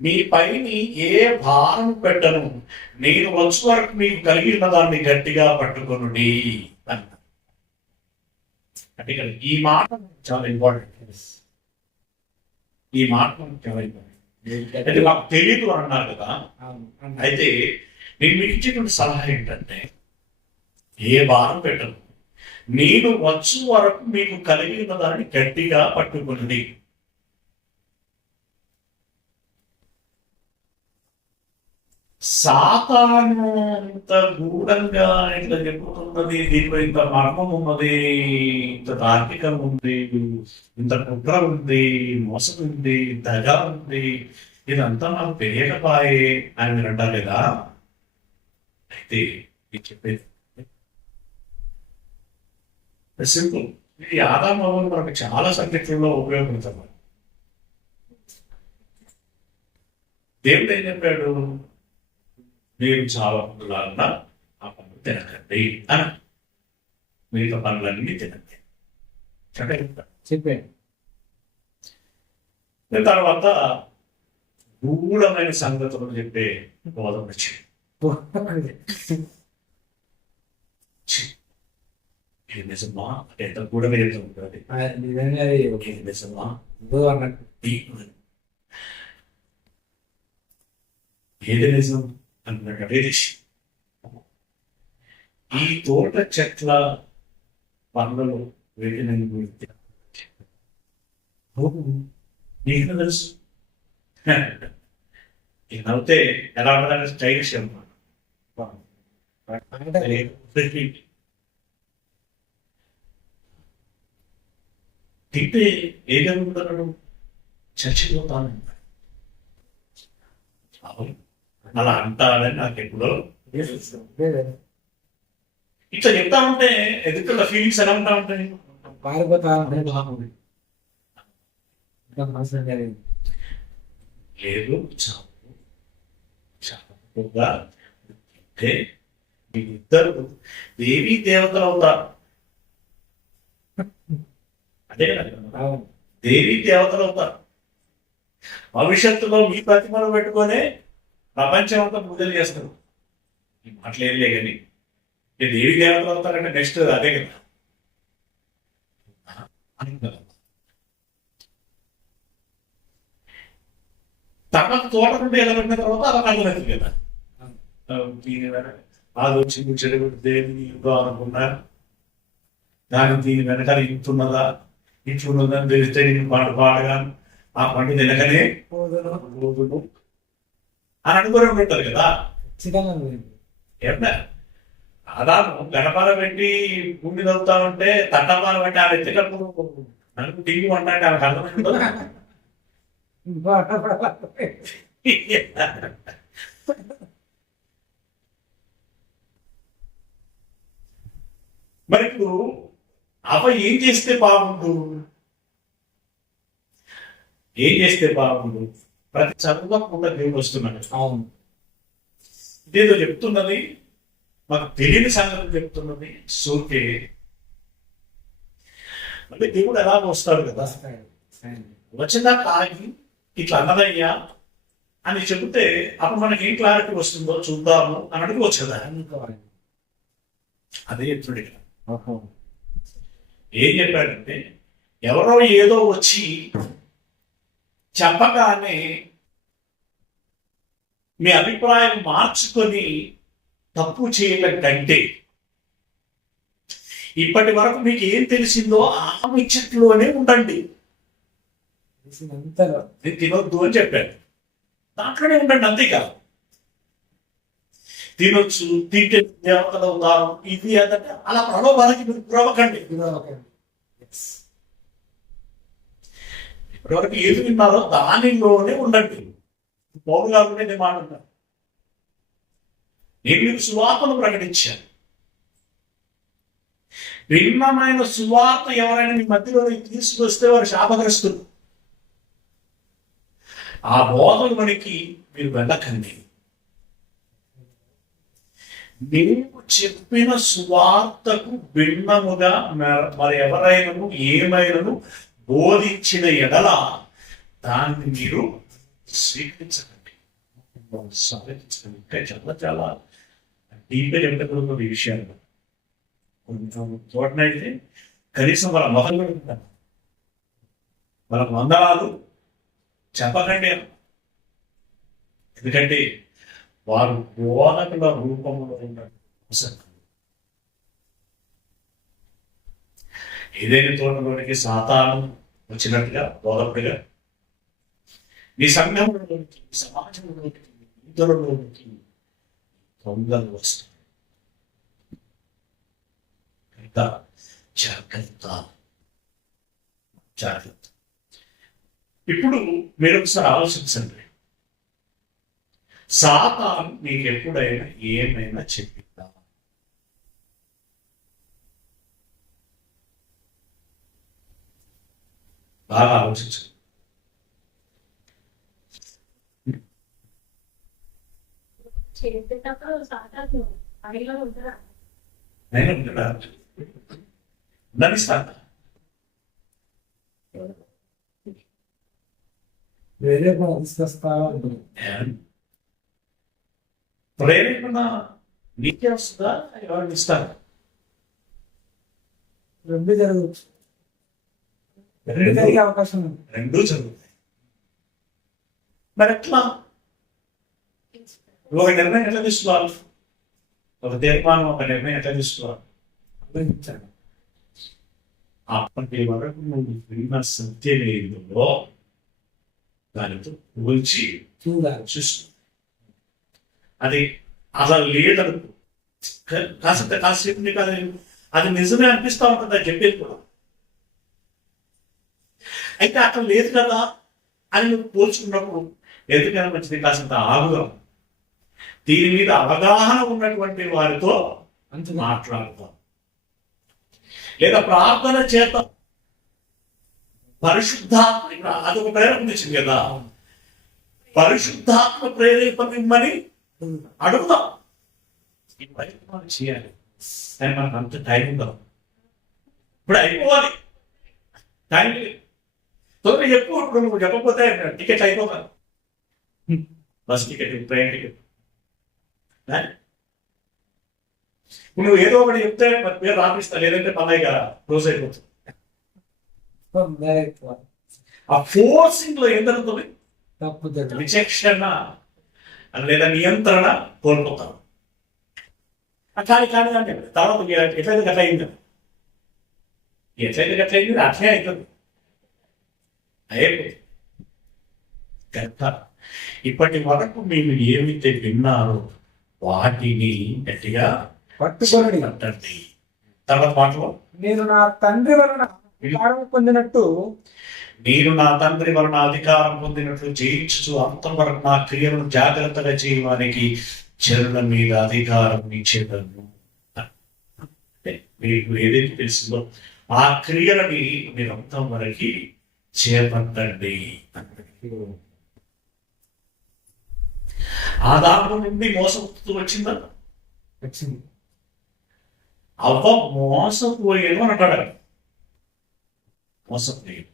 మీ పైని ఏ భారం పెట్టను, నేను వచ్చే వరకు మీకు కలిగి ఉన్న దాన్ని గట్టిగా పట్టుకొనుడి అన్న. అంటే ఇక్కడ ఈ మాట చాలా ఇంపార్టెంట్. ఈ మాట చాలా ఇంపార్టెంట్. అంటే మాకు తెలియదు అన్నారు కదా. అయితే నేను మీకు ఇచ్చేటువంటి సలహా ఏంటంటే, ఏ భారం పెట్టను, నేను వచ్చు వరకు మీకు కలిగి ఉన్న దాన్ని గట్టిగా పట్టుకున్నది. సాతాను ఇంత గూఢంగా ఇట్లా చెప్పుతున్నది, దీంట్లో ఇంత మర్మం ఉన్నది, ఇంత తార్కికం ఉంది, ఇంత కుట్ర ఉంది, మోసం ఉంది, దగ ఉంది, ఇదంతా నాకు తెలియకపాయే అని మీరు అంటారు కదా. అయితే ఇది చెప్పేది సింపుల్. ఇది ఆదాము అవ్వలు మనకు చాలా సబ్జెక్టుల్లో ఉపయోగపడతాం. దేవుడు ఏం చెప్పాడు? మీరు చాలా పనులాగా ఆ పనులు తినకండి అని, మిగతా పనులన్నీ తినండి చెప్పాడు. తర్వాత గూఢమైన సంగతులు చెప్పే బోధన వచ్చింది. ఇది నిజమా? ఎంత గూఢమే ఎంత ఉంటుంది నిజమా? ఏది నిజం అన్నట్టు ఈ తోట చెట్ల పండ్లలో వీటిని నీకు తెలుసు. ఇది నవ్వుతే ఎలా ఉండాలని స్టైలిష్ అన్నమాట. తింటే ఏమవుతున్నాడు? చచ్చిపోతాను. అవును, అలా అంటారని నాకు ఎప్పుడో ఇట్లా చెప్తా ఉంటే ఎదుగుతున్న ఫీలింగ్స్ ఎలా ఉంటా ఉంటాయి? లేదు చాలా అంటే మీరిద్దరు దేవీ దేవతలు అవుతారు. అదే కదా, దేవీ దేవతలు అవుతారు. భవిష్యత్తులో మీ ప్రతిమను పెట్టుకొని ప్రపంచం అంతా పూజలు చేస్తారు. ఈ మాటలేదులే కానీ దేవి దేవతలు అవుతారంటే నెక్స్ట్ అదే కదా. తర్వాత తోట నుండి ఎలా పెట్టిన తర్వాత అలా కళ్ళలేదు కదా. దీని అది వచ్చి చెడు దేవిని ఎంతో అనుకున్నా, దాని దీని వెనకాల ఇంటున్నదా, ఇంటున్నదని తెలిస్తే నేను పాట పాడగా ఆ పండు తినకనే అని అనుకుని ఉంటారు కదా. ఏమన్నా ఆదాము గడపాల పెట్టి భూమి తవ్వుతా ఉంటే తట్టపాల పెట్టి ఆ ఎత్తినప్పుడు నన్ను టీవీ అంటే ఆమెకు అర్థమైందో. మరి ఇప్పుడు అవ ఏం చేస్తే బాగుండు? ఏం చేస్తే బాగుండు? ప్రతి చదవకుండా దేవుడు వస్తున్నాడు. అవును, ఇదేదో చెప్తున్నది, మాకు తెలియని సంగతి చెప్తున్నది సోకే. అంటే దేవుడు ఎలా వస్తాడు కదా, వచ్చినా ఆగి ఇట్లా అన్నదయ్యా అని చెబితే అప్పుడు మనకి ఏం క్లారిటీ వస్తుందో చూద్దాము అని అనుకోవచ్చు కదా. అదే చెప్తుడు. ఏం చెప్పాడంటే, ఎవరో ఏదో వచ్చి చెప్పగానే మీ అభిప్రాయం మార్చుకొని తప్పు చేయడం కంటే ఇప్పటి వరకు మీకు ఏం తెలిసిందో ఆ ముచ్చట్లోనే ఉండండి. నేను తినొద్దు అని చెప్పాను, దాంట్లోనే ఉండండి, అంతేకాదు తినొచ్చు, తింటే దేవతలు అవుతారు ఇది అంటే అలా ప్రలోభాలకి మీరు గురవ్వకండి. ఇప్పటివరకు ఏది విన్నారో దానిలోనే ఉండండి. పౌరు గారు నేను మాట ఉంటాను, నేను మీకు సువార్తను ప్రకటించాను. భిన్నమైన సువార్త ఎవరైనా మీ మధ్యలో తీసుకొస్తే వారు శాపగ్రస్తులు. ఆ బోధలు మనకి మీరు వెళ్ళకండి. మేము చెప్పిన సువార్తకు భిన్నముగా మరి ఎవరైనాను ఏమైనాను బోధించిన ఎడల దాన్ని మీరు స్వీకరించకండి. చాలా చాలా డీప్గా చెప్పకూడదు ఈ విషయాలు. చోటనైతే కనీసం వాళ్ళ మొహంలో ఉంటారు, వాళ్ళ వందనాలు చెప్పకండి. ఎందుకంటే వారు బోధకుల రూపంలో ఉన్నారు. ఏదైనా తోటలోనికి సాతాను వచ్చినట్టుగా బోధకుడిగా మీ సంఘంలోనికి, సమాజంలోనికి, ఇతరులలోనికి దొంగలు వస్తాయి. జాగ్రత్త జాగ్రత్త. ఇప్పుడు మీరు ఒకసారి ఆలోచించండి, సాతాను మీకు ఎప్పుడైనా ఏమైనా చెప్పిందా? బాగా ఆలోచించండి. నేను ఉంటాడా? నన్నిస్తాను. ప్రేరేపణ నీకే వస్తుందా, ఎవరిని ఇస్తారు? రెండు జరగవచ్చు, రెండు జరిగే అవకాశం ఉంది. రెండూ జరుగుతాయి. మరి ఎట్లా? ఒక నిర్ణయం ఎట్లా తీసుకోవాలి? ఒక తీర్మానం, ఒక నిర్ణయం ఎట్లా తీసుకోవాలి? అప్పటి వరకు నువ్వు విన్న సత్యవేదులో దానితో పోల్చి చూసుకో. అది అసలు లేదనుకో, కాసేపు నీకు అది నిజమే అనిపిస్తూ ఉంటుంది. అది చెప్పేది కూడా అయితే అక్కడ లేదు కదా అని నువ్వు పోల్చుకున్నప్పుడు ఎందుకైనా మంచిది కాసింత ఆగుదాం, దీని మీద అవగాహన ఉన్నటువంటి వారితో మాట్లాడతాం, లేదా ప్రార్థన చేద్దాం. పరిశుద్ధాత్మ ఇక్కడ అదొక ప్రేరణ ఇచ్చింది కదా, పరిశుద్ధాత్మ ప్రేరేపణ ఇమ్మని అడుగుదాం. ఈ ప్రయత్నాలు చేయాలి, కానీ మనకు అంత టైం ఉండదు. ఇప్పుడు అయిపోవాలి, టైం లేదు. తొందరగా చెప్పు, ఇప్పుడు నువ్వు చెప్పకపోతే టికెట్ అయిపోతాను, బస్ టికెట్, ట్రైన్ టికెట్. నువ్వు ఏదో ఒకటి చెప్తే మరి పేరు రాపిస్తా, లేదంటే పల్లయ్య గారు క్లోజ్ అయిపోతుంది. ఆ ఫోర్సింగ్ లో ఏం జరుగుతుంది? విచక్షణ లేదా నియంత్రణ కోల్పోతాం. కానీ కానీ అంటే తర్వాత ఎట్లయితే గట్ల అయింది, ఎట్లయితే గట్ల అయింది అట్లే అవుతుంది, అయిపోతుంది. కనుక ఇప్పటి వరకు మీరు ఏమైతే విన్నారో వాటిని గట్టిగా పట్టుకొని పట్టండి. తర్వాత మాటలో నేను నా తండ్రి వలన అధికారం పొందినట్టు జయించు అంతం వరకు నా క్రియలను జాగ్రత్తగా చేయడానికి చెరుల మీద అధికారం ఇచ్చేదను. మీకు ఏదైతే తెలిసిందో ఆ క్రియలని మీరు అంతం వరకు చేపట్టండి. ఆదాము నుండి మోసం వచ్చిందా? వచ్చింది. అవ్వ మోసపోయేది అని అంటాడు, మోసపోయేది.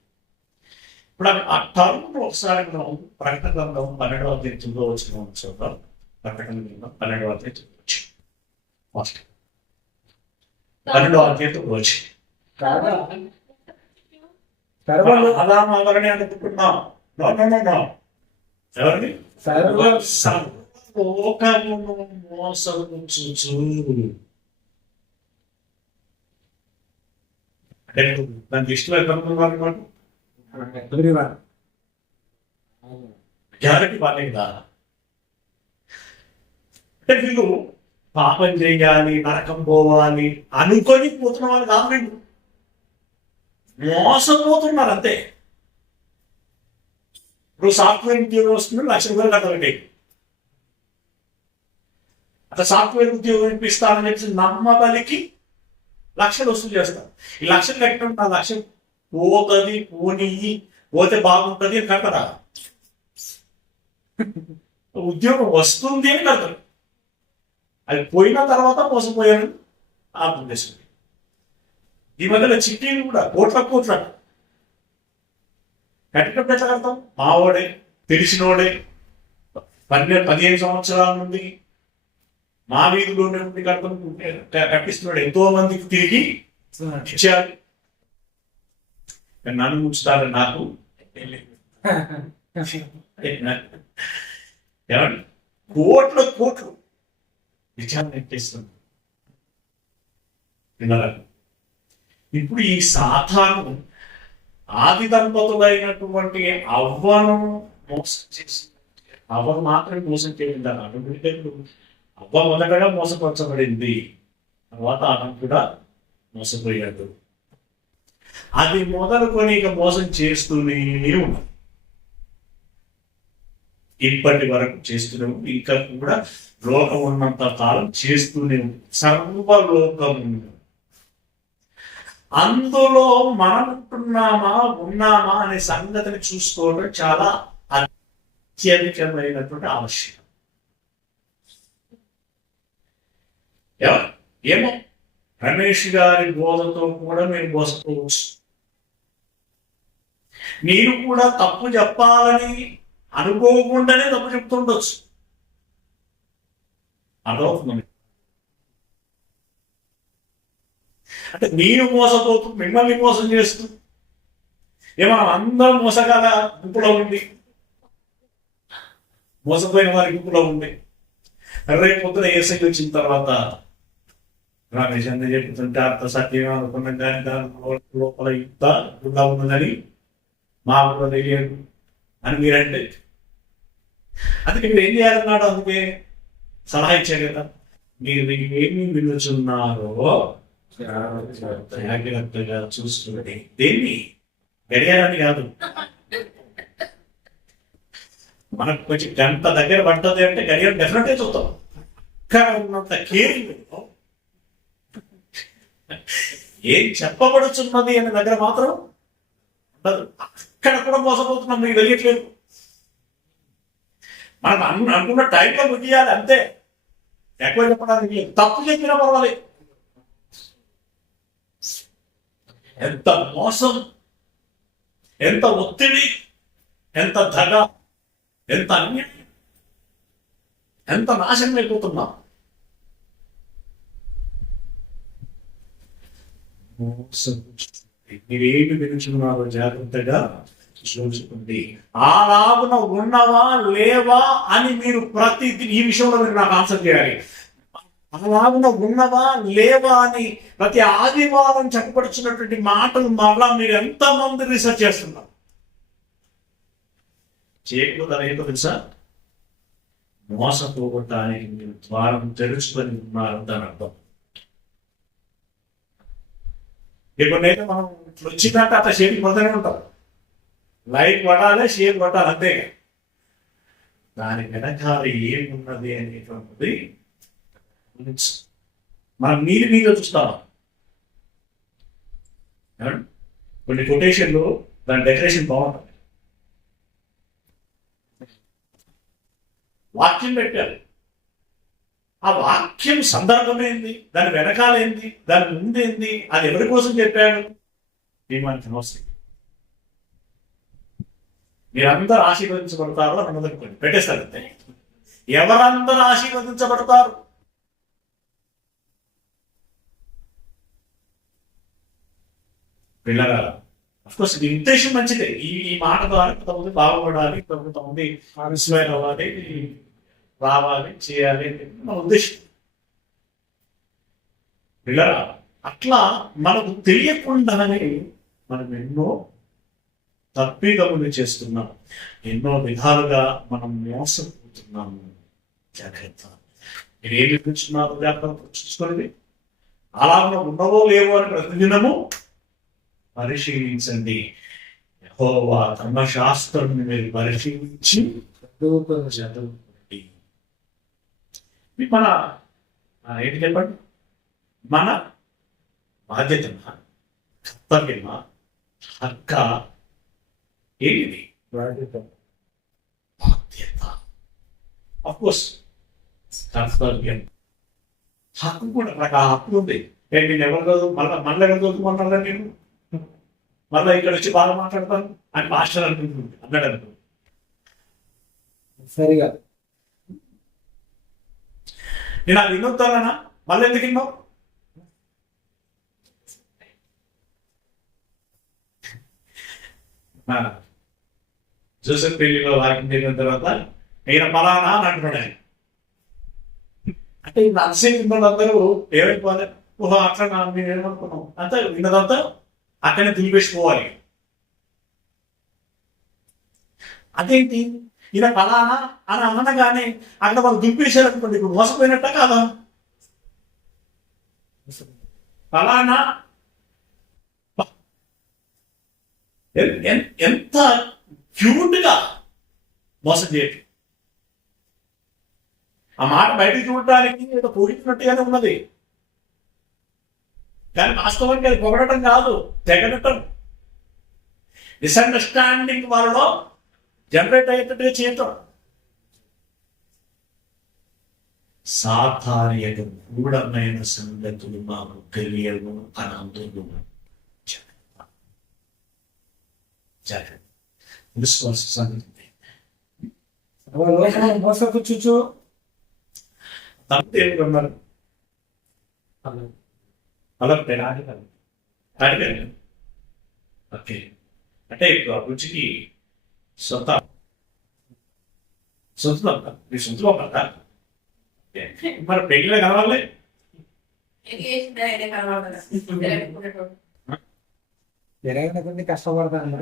ఇప్పుడు ఆ టర్మ్ ఒకసారి మనం ప్రకటన గ్రంథం 12వ అధ్యాయంలో వచ్చిన చూద్దాం. ప్రకటన గ్రంథం 12వ అధ్యాయం వచ్చి ఫస్ట్ 12వ అధ్యాయంతో వచ్చి ఆదాము అవ్వని అనుకుంటున్నాం. ఎవరిని? లోకమును మోసపుచ్చుచు. దాని దృష్టిలో ఎక్కడ గ్యారెంటీ బాగాలేదా? అంటే వీళ్ళు పాపం చేయాలి, నరకం పోవాలి అనుకొని పోతున్న వాళ్ళు కాదు, వీళ్ళు మోసపోతున్నారు అంతే. ఇప్పుడు సాఫ్ట్వేర్ ఉద్యోగం వస్తుంది, ₹1,00,000 కట్టాలండి. అట్లా సాఫ్ట్వేర్ ఉద్యోగం ఇప్పిస్తానని చెప్పి నమ్మబలికి లక్షలు వసూలు చేస్తారు. ఈ లక్షలు కట్టడం నా లక్ష్యం పోతుంది, పోతే బాగుంటుంది అని కట్టరా? ఉద్యోగం వస్తుంది అని కడతారు. అది పోయిన తర్వాత మోసపోయాను ఆ ఉద్దేశం. ఈ మధ్యలో చిట్టీలు కూడా కోట్ల కట్టినప్పుడు ఎట్లా కడతాం? మావాడే, తెలిసినోడే, 15 సంవత్సరాల నుండి మా వీధిలోనే ఉండి కట్టిస్తున్నాడు, ఎంతో మందికి తిరిగి ఇచ్చారు. నన్ను ముంచుతారు, నాకు ఏమండి కోట్లు విచారణ ఎట్టేస్తుంది. ఇప్పుడు ఈ సాతాను ఆది దంపతులైనటువంటి అవ్వను మోసం చేసి, అవ్వను మాత్రమే మోసం చేయండి అడుగు. అవ్వ మొదటగా మోసపరచబడింది, తర్వాత ఆమె కూడా మోసపోయాడు. అది మొదలుకొని ఇక మోసం చేస్తూనే ఉన్నాం, ఇప్పటి వరకు చేస్తూనే ఉంది, ఇంకా కూడా లోకం ఉన్నంత కాలం చేస్తూనే ఉంది. సర్వలోకము అందులో మనం ఉన్నామా అనే సంగతిని చూసుకోవడం చాలా అత్యధికమైనటువంటి ఆవశ్యకం. ఏమో రమేష్ గారి బోధతో కూడా మీరు మోసపోవచ్చు. మీరు కూడా తప్పు చెప్పాలని అనుకోకుండానే తప్పు చెప్తుండొచ్చు. అదవుతుంది. అంటే మీరు మోసపోతూ మిమ్మల్ని మోసం చేస్తూ ఏమన్నా అందరం మోసగాల గుంపులో ఉంది, మోసపోయిన వారి గుంపులో ఉంది. రేపు పొద్దున ఏసై వచ్చిన తర్వాత రమేష్ అన్న చెప్తుంటే అర్థ సత్యం అనుకున్నాం, కానీ దాని లోపల ఇంత గుండా ఉన్నదని మాకు కూడా తెలియదు అని మీరంటే, అందుకే మీరు ఏం చేయాలన్నాడు? అందుకే సలహా ఇచ్చారు కదా, మీరు ఏమి వినుచున్నారో జాగ్రత్తగా చూసుకోండి. దేన్ని? గడియారాన్ని కాదు. మనకు కొంచెం గంట దగ్గర పడుతుంది అంటే గడియారం డెఫినెట్గా చూస్తాం. ఇక్కడ ఉన్నంత కేరింగ్ ఏం చెప్పబడుచున్నది అనే దగ్గర మాత్రం ఉండదు. అక్కడ కూడా మోసపోతున్నాం, మీకు తెలియట్లేదు. మనం అనుకున్న టైంలో ముగియాలి అంతే. ఎక్కువ చెప్పడానికి తప్పు చెప్పినా పర్వాలేదు. ఎంత మోసం, ఎంత ఒత్తిడి, ఎంత ధగ, ఎంత అన్యాయం, ఎంత నాశనం అయిపోతున్నాం. మీరేమి వినుచున్నారో జాగ్రత్తగా చూసుకోండి. అలాగున ఉన్నవా లేవా అని మీరు ప్రతి ఈ విషయంలో మీరు నాకు ఆన్సర్ చేయాలి. అలాగున ఉన్నవా లేవా అని ప్రతి ఆదివారం చెప్పబడుచున్నటువంటి మాటలు మరలా మీరు ఎంతమంది రీసెర్చ్ చేస్తున్నారు? చేయకూడదు ఏంటో తెలుసా? మోసపోవటానికి మీరు ద్వారం తెరుచుకొని ఉన్నారు దాని అర్థం. ఇప్పుడైతే మనం వచ్చిందంటే అట్లా షేర్కి పడుతూనే ఉంటాం. లైట్ పడాలి, షేర్ పడాలి, అంతే. దాని వెనకాల ఏమున్నది అనేటువంటిది మనం నీరు మీద చూస్తాం. కొన్ని కొటేషన్లు దాని డెకరేషన్ బాగుంటుంది. వాక్యం పెట్టారు. ఆ వాక్యం సందర్భం ఏంది, దాని వెనకాల ఏంది, దాని ముందేంది, అది ఎవరి కోసం చెప్పాడు ఏమంటే అవసరం. మీరందరూ ఆశీర్వదించబడతారు అని మొదలుకొని పెట్టేస్తారు అంతే. ఎవరందరూ ఆశీర్వదించబడతారు? పిల్లగా అఫ్కోర్స్ ఇది ఉద్దేశం మంచిదే. ఈ మాట ద్వారా కొంతమంది బాగుపడాలి, కొంతమంది ఇన్స్పైర్ అవ్వాలి, రావాలి, చేయాలి మన ఉద్దేశం. పిల్లరా అట్లా మనకు తెలియకుండానే మనం ఎన్నో తప్పిదములు చేస్తున్నాం, ఎన్నో విధాలుగా మనం మోసపోతున్నాము. జాగ్రత్త. మీరు ఏమి కూర్చున్నారు జాగ్రత్త చూసుకొని అలాగే ఉండవో లేవో అని ప్రతిదినము పరిశీలించండి. యెహోవా ధర్మశాస్త్రం మీరు పరిశీలించి చదవండి. మన ఏంటి చెప్పండి, మన బాధ్యతమా, కర్తవ్యమా, హక్క ఏంటిది? బాధ్యత. అఫ్కోర్స్ కర్తవ్యం, హక్కు కూడా నాకు ఆ హక్కు ఉంది. నేను ఎవరు కాదు, మళ్ళీ ఎవరు చదువుకున్నారా నేను మళ్ళీ ఇక్కడ వచ్చి బాగా మాట్లాడతాను అని మాస్టర్ అనుకుంటుంది అన్నాడు అనుకో. సరిగా నేను అది వినొద్దానా? మళ్ళీ ఎందుకు విన్నావు? జోసెఫ్ పెళ్లిలో వాకింగ్ చేసిన తర్వాత ఈయన పలానా అని అంటున్నాడు ఆయన. అంటే ఇప్పుడు అలసేపు అందరూ ఏమైపోవాలి, ఓహో అట్లా మేము ఏమనుకున్నాం అంతా విన్నదంతా అక్కడనే దులిపేసిపోవాలి. అదేంటి ఈయన పలానా అని అనగానే అక్కడ వాళ్ళు దులిపేశారు అనుకోండి, ఇప్పుడు మోసపోయినట్ట కాదా? ఫలానా ఎంత క్యూట్గా మోసం చేయటం. ఆ మాట బయటకు చూడటానికి ఏదో పొగిడినట్టుగానే ఉన్నది, కానీ వాస్తవానికి అది పొగడటం కాదు, తెగడటం. మిస్అండర్స్టాండింగ్ వాళ్ళలో జనరేట్ అయ్యేటట్టుగా చేయటం. సాధారణ గూఢమైన సంగతులు మాకు తెలియను అని అందులో విశ్వాస సంగతి మోసపుచ్చు తప్పేమి ఉన్నారు అలా అడిగాను. ఓకే, అంటే ఇప్పుడు ఆ రుచికి సొంత మీ సొంతలో కదా మరి పెళ్ళిలో కావాలి. ఎలాగైనా కొన్ని కష్టపడతాను.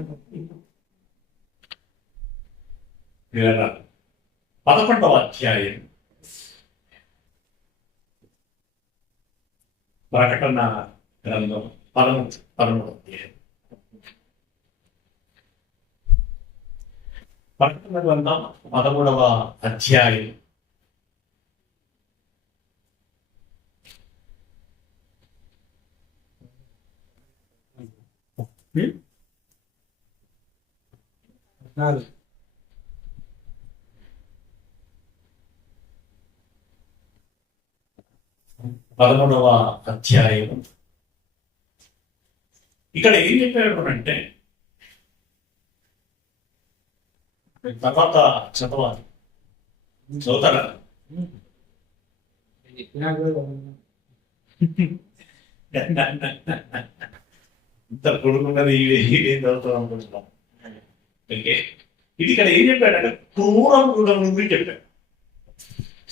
11వ అధ్యాయం ప్రకటన గ్రంథం 13వ అధ్యాయం ప్రకటన గ్రంథం 13వ అధ్యాయం నాలుగు 13వ అధ్యాయం. ఇక్కడ ఏం చెప్పాడు అంటే తర్వాత చదవాలి, చదువుతారా? చెప్పినా కూడా ఇంత కొడుకున్నది ఏం చదువుతాం అనుకుంటున్నాం. ఓకే, ఇది ఇక్కడ ఏం చెప్పాడంటే క్రూర మృగం నుండి చెప్పాడు.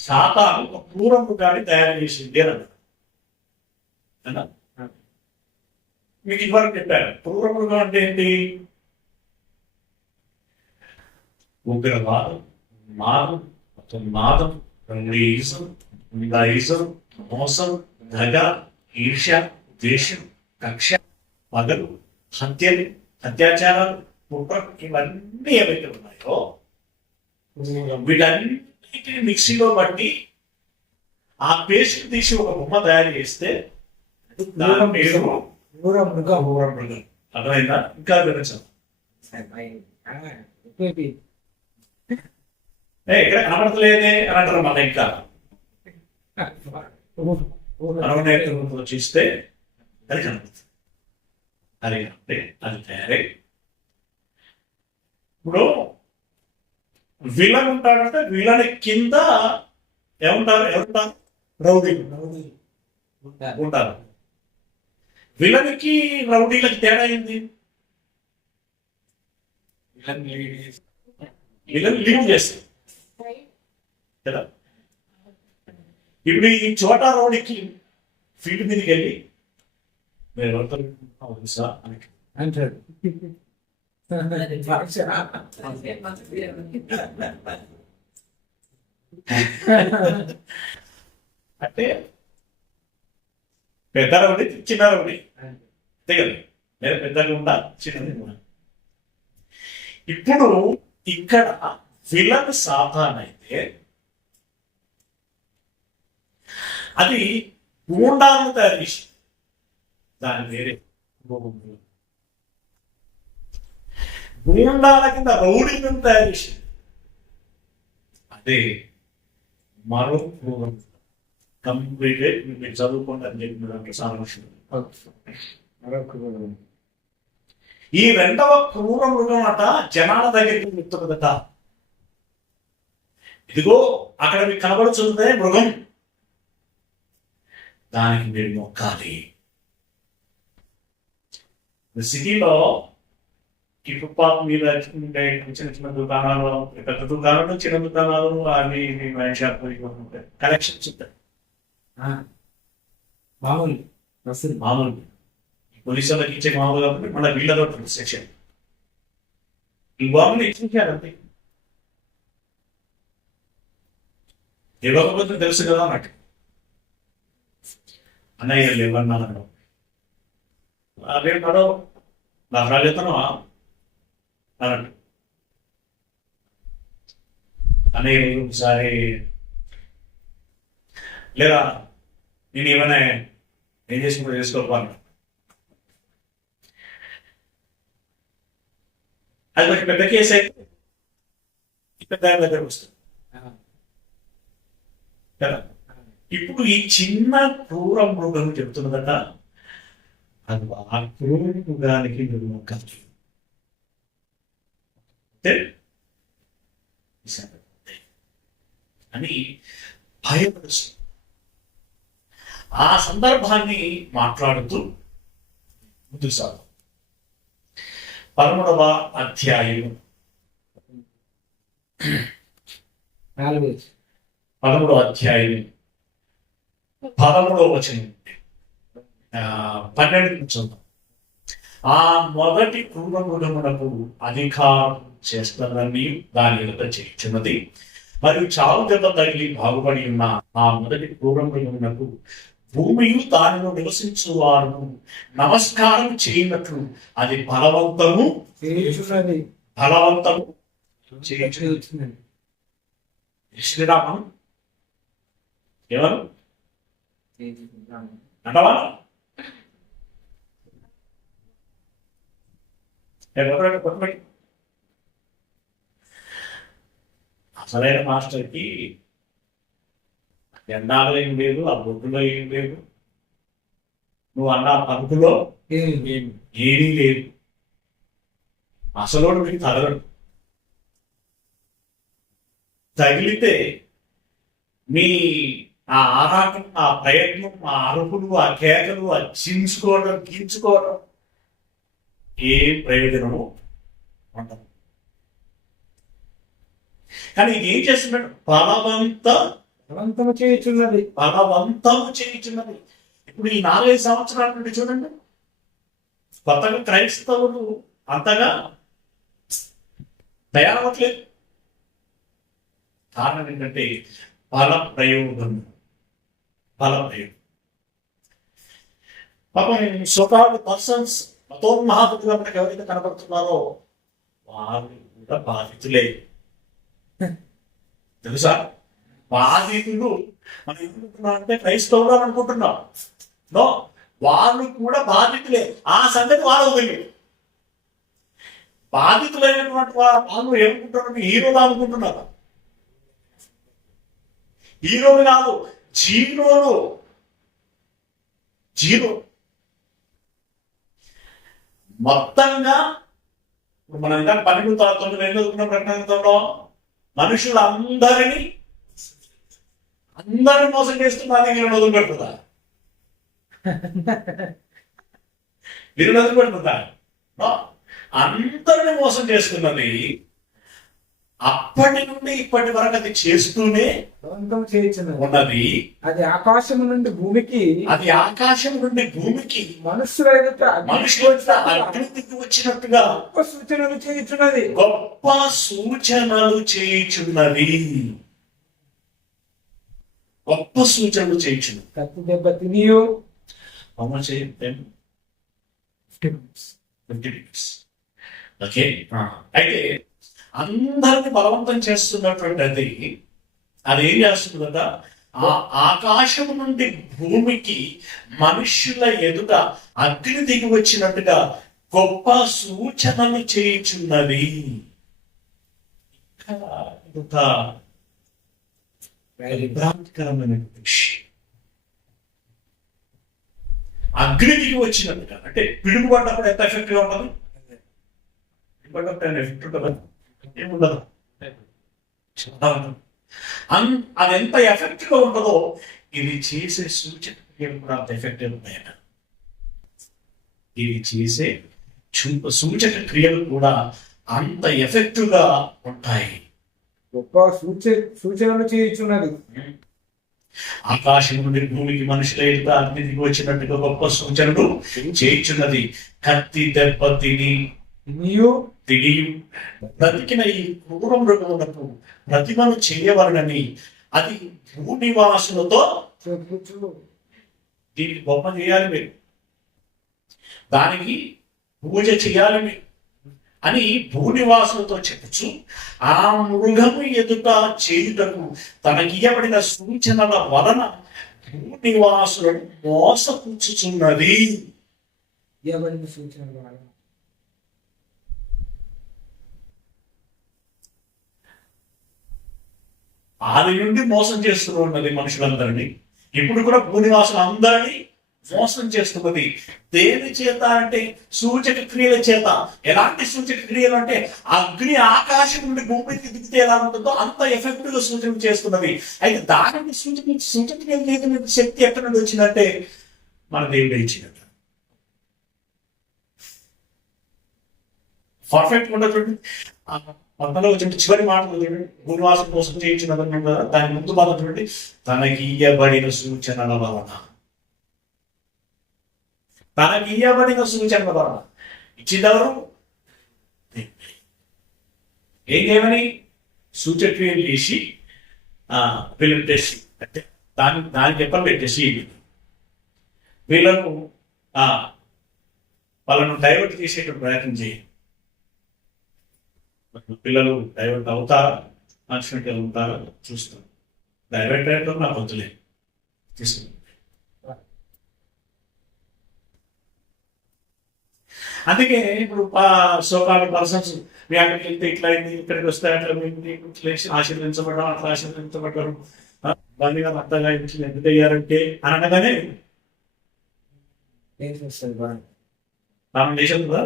సాతాను ఒక క్రూర మృగాన్ని తయారు చేసింది అని అన్నాడు. మీకు ఇదివరకు చెప్పారు క్రూర మృగం అంటే ఏంటి? ఉగ్రవాదం, మాదం, నాదం, రంగీజం, నిందాయిజం, మోసం, దగ, ఈర్ష్య, ద్వేషం, కక్ష, పగలు, హత్యలు, అత్యాచారాలు, కుట్ర, ఇవన్నీ ఏవైతే ఉన్నాయో వీటన్నిటిని మిక్సీలో బట్టి ఆ పేస్ట్ తీసి ఒక బొమ్మ తయారు చేస్తే దాని పేరు క్రూర మృగం. క్రూర మృగం. అర్థమైందా? ఇంకా వివరించాం. ఇక్కడ కనబడతలేదే అని అంటారు. మన ఇంకా అనునేత్రంతో చూస్తే అది కనబడుతుంది. అది అంటే అది తయారై ఇప్పుడు విలన్ ఉంటాడంటే విలన్ కింద ఎవరుంటారు? రౌడీలు ఉంటారు. విలన్కి రౌడీలకి తేడా ఏంది? విలన్ లీడ్ చేస్తారు కదా. ఇప్పుడు ఈ చోటా రౌడీకి ఫీల్డ్ మీదకి వెళ్ళి మీరు ఎవరితో తెలుసా అని అంటాడు. అంటే పెద్ద రౌడీ చిన్న రౌడీ అంతే కదా. లేదా పెద్దగా ఉండా చిన్నది ఉండా. ఇప్పుడు ఇక్కడ విలన్ సాతాన్ అయితే అది గూండాలను తయారు చేసి దాని వేరే గూండాల కింద రౌడీలను తయారు చేసి అదే మరో కంప్లీట్ మీరు చదువుకోండి అని చెప్పిన దాంట్లో సారాంశం. ఈ రెండవ క్రూర మృగం అట జనాల దగ్గరికి వెళ్తున్నదట. ఇదిగో అక్కడ మీకు కనబడుతుందే మృగం, దానికి మీరు మొక్కాలి. సిటీలో ఈ ఫుట్పాత్ మీద చిన్న చిన్న దుకాణాలు, పెద్ద దుకాణాలు, చిన్న దుకాణాలు, అవి వైన్ షాప్ కలెక్షన్స్ ఉంటాయి. మామూలు పోలీసు వాళ్ళకి ఇచ్చే మామూలు కాబట్టి మన వీళ్ళతో సెక్షన్ ఈ బాబుని ఇచ్చేసారంతే. ఇవ్వకపోతే తెలుసు కదా నాకు అన్నయ్య లేవన్నాను. అదే మరో నగరాలు చెప్తాను అన్నట్టు అన్నయ్య ఒకసారి లేదా నేను ఏమైనా ఏం చేసుకుంటూ చేసుకోవాలి. అది కొంచెం పెద్ద కేసు అయితే పెద్ద దగ్గర వస్తుంది కదా. ఇప్పుడు ఈ చిన్న క్రూర మృగం చెప్తున్నదట అది ఆ క్రూర మృగానికి మీరు మొక్కచ్చు అని భయపడుతుంది. ఆ సందర్భాన్ని మాట్లాడుతూ ముందుకు సాగు. 13వ అధ్యాయం 13వ అధ్యాయం 13వ వచనం 12 చూద్దాం. ఆ మొదటి క్రూర మృగమునకు అధికారం చేస్తానని దాని ఎదుట చేయుచున్నది, మరియు చావు దెబ్బ తగిలి బాగుపడి ఉన్న ఆ మొదటి క్రూర మృగమునకు భూమియు దానిలో నివసించు వారు నమస్కారం చేయనట్లు అది బలవంతము చేయించున్నది. శ్రీరామం ఎవరు అంటవా? అసలైన మాస్టర్కి ఎండాలో ఏం లేదు, ఆ బొడ్డులో ఏం లేదు, నువ్వు అన్న పలుకులో ఏమీ లేదు. అసలు మీకు తగలడు. తగిలితే మీ ఆ ఆరాటం, ఆ ప్రయత్నం, ఆ అరుపులు, ఆ కేకలు, ఆ చించుకోవడం, గీంచుకోవడం ఏ ప్రయోజనము ఉండదు. కానీ ఇది ఏం చేస్తున్నాడు? బలవంతము చేయుచున్నది. బలవంతము చేయుచున్నది. ఇప్పుడు ఈ 4-5 సంవత్సరాల నుండి చూడండి, కొత్తగా క్రైస్తవులు అంతగా తయారవట్లేదు. కారణం ఏంటంటే బల ప్రయోగం. పాపం స్వకాలు పర్సన్స్ మతోన్మాదులుగా మనకు ఎవరైతే కనబడుతున్నారో వారు కూడా బాధితులే. తెలుసా? బాధితులు మనం ఏమనుకుంటున్నాం అంటే క్రైస్తవులు అని అనుకుంటున్నాం. నో, వాళ్ళు కూడా బాధితులే. ఆ సంగతి వాళ్ళు తెలియదు. బాధితులైనటువంటి వాళ్ళు ఏమనుకుంటున్నారు? హీరోలు అనుకుంటున్నారు. హీరోలు కాదు, జీరో. మొత్తంగా మనం ఇంకా 12-9 చదువుకున్న ప్రకటనలో మనుషులందరినీ మోసం చేస్తున్నారు. నేను వదిలిపెడుతుందా? మీరు వదిలిపెడుతుందా? అందరిని మోసం చేస్తున్నది. అప్పటి నుండి ఇప్పటి వరకు అది చేస్తూనే ఉన్నది. అది ఆకాశం నుండి భూమికి మనుషుల అభివృద్ధికి వచ్చినట్టుగా గొప్ప సూచనలు చేయుచున్నది. కత్తి దెబ్బ తినియు ఓకే. అయితే అందరిని బలవంతం చేస్తున్నటువంటి అది ఏం చేస్తుంది కదా? ఆ ఆకాశం నుండి భూమికి మనుషుల ఎదుట అగ్ని దిగి వచ్చినట్టుగా గొప్ప సూచనలు చేయుచున్నది. ఒక విభ్రాంతికరమైన విషయం. అగ్ని దిగి వచ్చినట్టుగా అంటే పిడుగుపడ్డప్పుడు ఎంత ఎఫెక్ట్ గా ఉంటుంది? పిడుగుపడ్డప్పుడు ఎఫెక్ట్ ఉంటుంది ఏముండదు. అది ఎంత ఎఫెక్ట్ గా ఉంటుందో ఇది చేసే సూచన కూడా అంత ఎఫెక్టివ్ ఉన్నాయట. ఇది చేసే సూచక క్రియలు కూడా అంత ఎఫెక్టివ్ గా ఉంటాయి. గొప్ప సూచనలు చేయుచున్నది. ఆకాశం నుండి భూమికి మనుషుల ఎదుట అగ్ని దిగి వచ్చినట్టుగా గొప్ప సూచనలు చేయుచున్నది. కత్తి దెబ్బ తినియు బ్రతికిన ఈ క్రూర మృగములకు ప్రతిమను చేయవలనని అది భూనివాసులతో దీనికి బొమ్మ చేయాలి మీరు, దానికి పూజ చేయాలి మీరు అని భూనివాసులతో చెప్పచ్చు. ఆ మృగము ఎదుట చేయుటకు తనకియబడిన సూచనల వలన భూనివాసులను మోసపుచ్చుచున్నది. ఆది నుండి మోసం చేస్తూ ఉన్నది మనుషులందరినీ. ఇప్పుడు కూడా భూనివాసులు అందరినీ మోసం చేస్తున్నది. దేని చేత అంటే సూచక క్రియల చేత. ఎలాంటి సూచక క్రియలు అంటే అగ్ని ఆకాశం నుండి భూమికి దిగితే ఎలా ఉంటుందో అంత ఎఫెక్టివ్ గా సూచన చేస్తున్నది. అయితే దానిని సూచన శక్తి ఎక్కడి నుండి వచ్చిందంటే మన దేవుడు ఇచ్చినట్టు. పర్ఫెక్ట్ ఉండదు. పక్కన వచ్చిన చివరి మాటలు చూడండి, భూనివాసం కోసం చేయించినది కదా, దాని ముందు మాట చూడండి, తనకి ఇయ్యబడిన సూచనల వలన. తనకి ఇయ్యబడిన సూచనల వలన ఇచ్చిందెవరు? ఏమని సూచక్రియలు చేసి వీళ్ళని టెస్ట్ అంటే దానికి చెప్పని పెట్టేసి వాళ్ళను డైవర్ట్ చేసేటువంటి ప్రయత్నం చేయండి. పిల్లలు డైవర్ట్ అవుతారా కాన్ఫిడెంట్గా ఉంటారా చూస్తాం. డైవర్ట్ అయితే నాకు వద్దులే తీసుకుంటాం. అందుకే ఇప్పుడు సోకాలు పర్సన్స్ మీ అక్కడికి వెళ్తే ఇట్లా అయింది, ఇక్కడికి వస్తే అట్లా మీకు ఆశీర్వదించబడ్డాం, అట్లా ఆశీర్వదించబడ్డారు, బండిగా అత్తగా ఇంట్లో ఎందుకు అయ్యారంటే అని అనగానే మనం దేశం కదా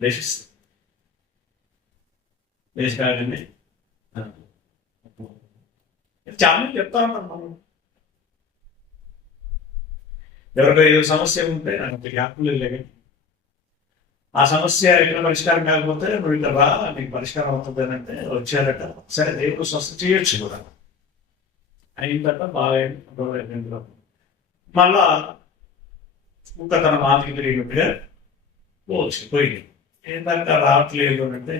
దేశిస్తుంది దేశకాలండి. చాలా చెప్తా ఉన్నాం మనం. ఎవరికో ఏదో సమస్య ఉంటే నాకు జ్ఞాపకం లేదు, ఆ సమస్య ఎక్కడ పరిష్కారం కాకపోతే నువ్వు ఇక్కడ రా నీకు పరిష్కారం అవుతుంది అని అంటే వచ్చారట. సరే దేవుడు స్వస్థ చేయొచ్చు కూడా, అయిందట బాగా అయింది. మళ్ళా ఇంకా తన మాటకి తిరిగినట్టుగా పోయింది. ఏంటంటే రావట్లేదు అంటే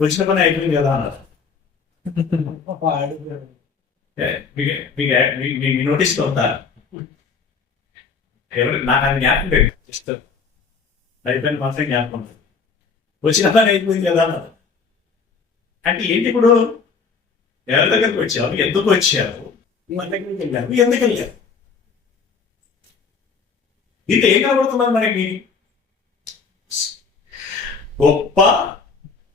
వచ్చిన పని అయిపోయింది కదా అన్నారు. మీకు నోటీస్ అవుతా ఎవరు నాకు అది జ్ఞాపకం లేదు, జస్ట్ అయిపోయింది మాత్రం జ్ఞాపకం. వచ్చిన పని అయిపోయింది కదా అన్నారు. అంటే ఏంటి ఇప్పుడు ఎవరి దగ్గరికి వచ్చావు, ఎందుకు వచ్చావు, మన దగ్గరికి వెళ్ళారు, ఎందుకు వెళ్ళారు, ఇది ఏం కనబడుతున్నారు మనకి? గొప్ప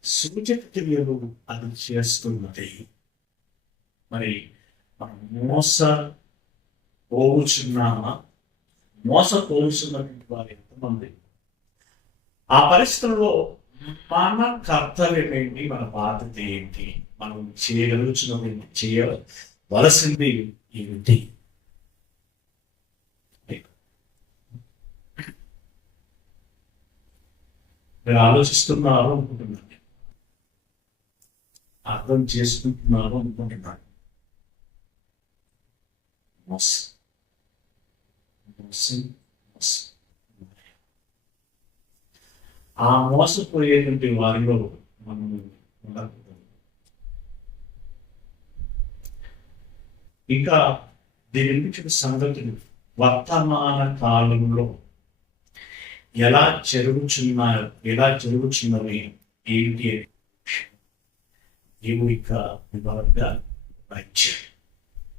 సూచక క్రియలు అది చేస్తున్నది. మరి మనం మోసపోతున్నామా? మోసపోతున్నటువంటి వారు ఎంతమంది? ఆ పరిస్థితుల్లో మన కర్తవ్యం ఏంటి, మన బాధ్యత ఏంటి, మనం చేయగలుగుతున్నది ఏంటి, చేయవలసింది ఏమిటి? మీరు ఆలోచిస్తున్నారు అనుకుంటున్నాను, అర్థం చేసుకుంటున్నారు అనుకుంటున్నాను. ఆ మోసపోయేటువంటి వారిలో మనం ఉండకూడదు. ఇంకా దీని నుంచి సంగతులు వర్తమాన కాలంలో ఎలా జరుగుతున్నవి ఏంటి అని దేవుడి యొక్క వివరంగా రాయించాడు.